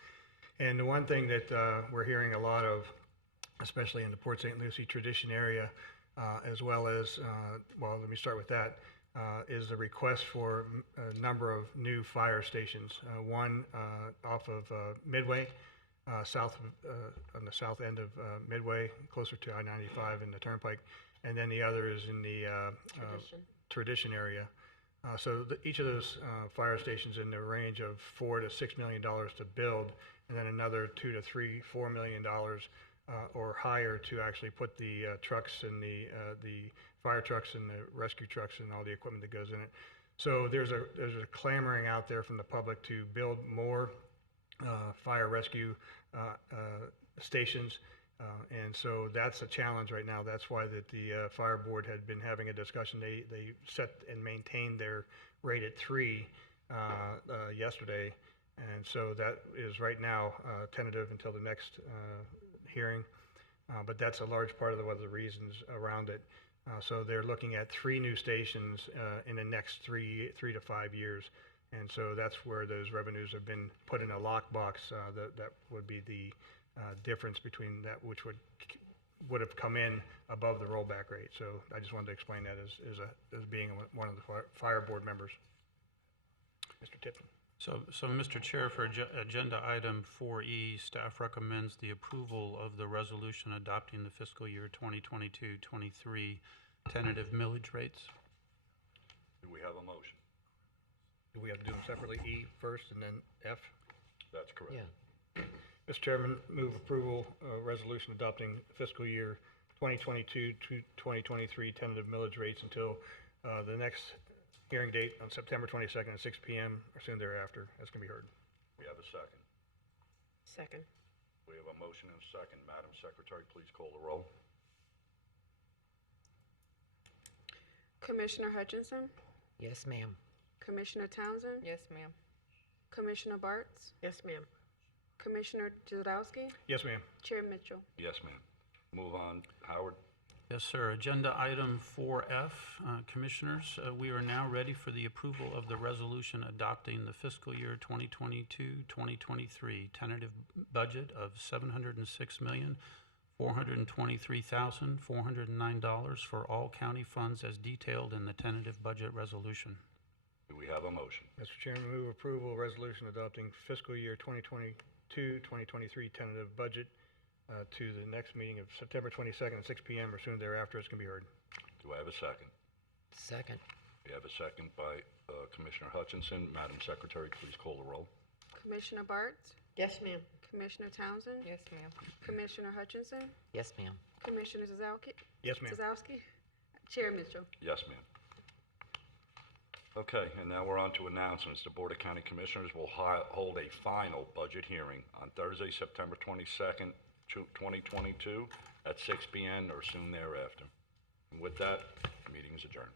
And the one thing that we're hearing a lot of, especially in the Port St. Lucie Tradition area, as well as, well, let me start with that, is the request for a number of new fire stations. One off of Midway, south on the south end of Midway, closer to I-95 and the Turnpike, and then the other is in the Tradition area. So each of those fire stations in the range of $4 to $6 million to build, and then another $2 to $4 million or higher to actually put the trucks and the fire trucks and the rescue trucks and all the equipment that goes in it. So there's a clamoring out there from the public to build more fire rescue stations. And so that's a challenge right now. That's why that the fire board had been having a discussion. They set and maintained their rate at 3 yesterday. And so that is right now tentative until the next hearing. But that's a large part of one of the reasons around it. So they're looking at 3 new stations in the next 3 to 5 years. And so that's where those revenues have been put in a lockbox. That would be the difference between that which would have come in above the rollback rate. So I just wanted to explain that as being one of the fire board members. Mr. Tipton. So, Mr. Chair, for agenda item 4E, staff recommends the approval of the resolution adopting the fiscal year 2022-23 tentative millage rates. Do we have a motion? Do we have to do them separately, E first and then F? That's correct. Yeah. Mr. Chairman, move approval, resolution adopting fiscal year 2022 to 2023 tentative millage rates until the next hearing date on September 22nd at 6 p.m. or soon thereafter, as can be heard. We have a second. Second. We have a motion and a second. Madam Secretary, please call the roll. Commissioner Hutchinson, Yes, ma'am. Commissioner Townsend, Yes, ma'am. Commissioner Bartz, Yes, ma'am. Commissioner Jadowski, Yes, ma'am. Chair Mitchell. Yes, ma'am. Move on. Howard? Yes, sir. Agenda item 4F, Commissioners, we are now ready for the approval of the resolution adopting the fiscal year 2022-2023 tentative budget of $706,423,409 for all county funds as detailed in the tentative budget resolution. Do we have a motion? Mr. Chairman, move approval of resolution adopting fiscal year 2022-2023 tentative budget to the next meeting of September 22nd at 6 p.m. or soon thereafter, as can be heard. Do I have a second? Second. We have a second by Commissioner Hutchinson. Madam Secretary, please call the roll. Commissioner Bartz, Yes, ma'am. Commissioner Townsend, Yes, ma'am. Commissioner Hutchinson, Yes, ma'am. Commissioner Zazowski, Yes, ma'am. Zazowski, Chair Mitchell. Yes, ma'am. Okay, and now we're on to announcements. The Board of County Commissioners will hold a final budget hearing on Thursday, September 22nd, 2022 at 6 p.m. or soon thereafter. And with that, the meeting is adjourned.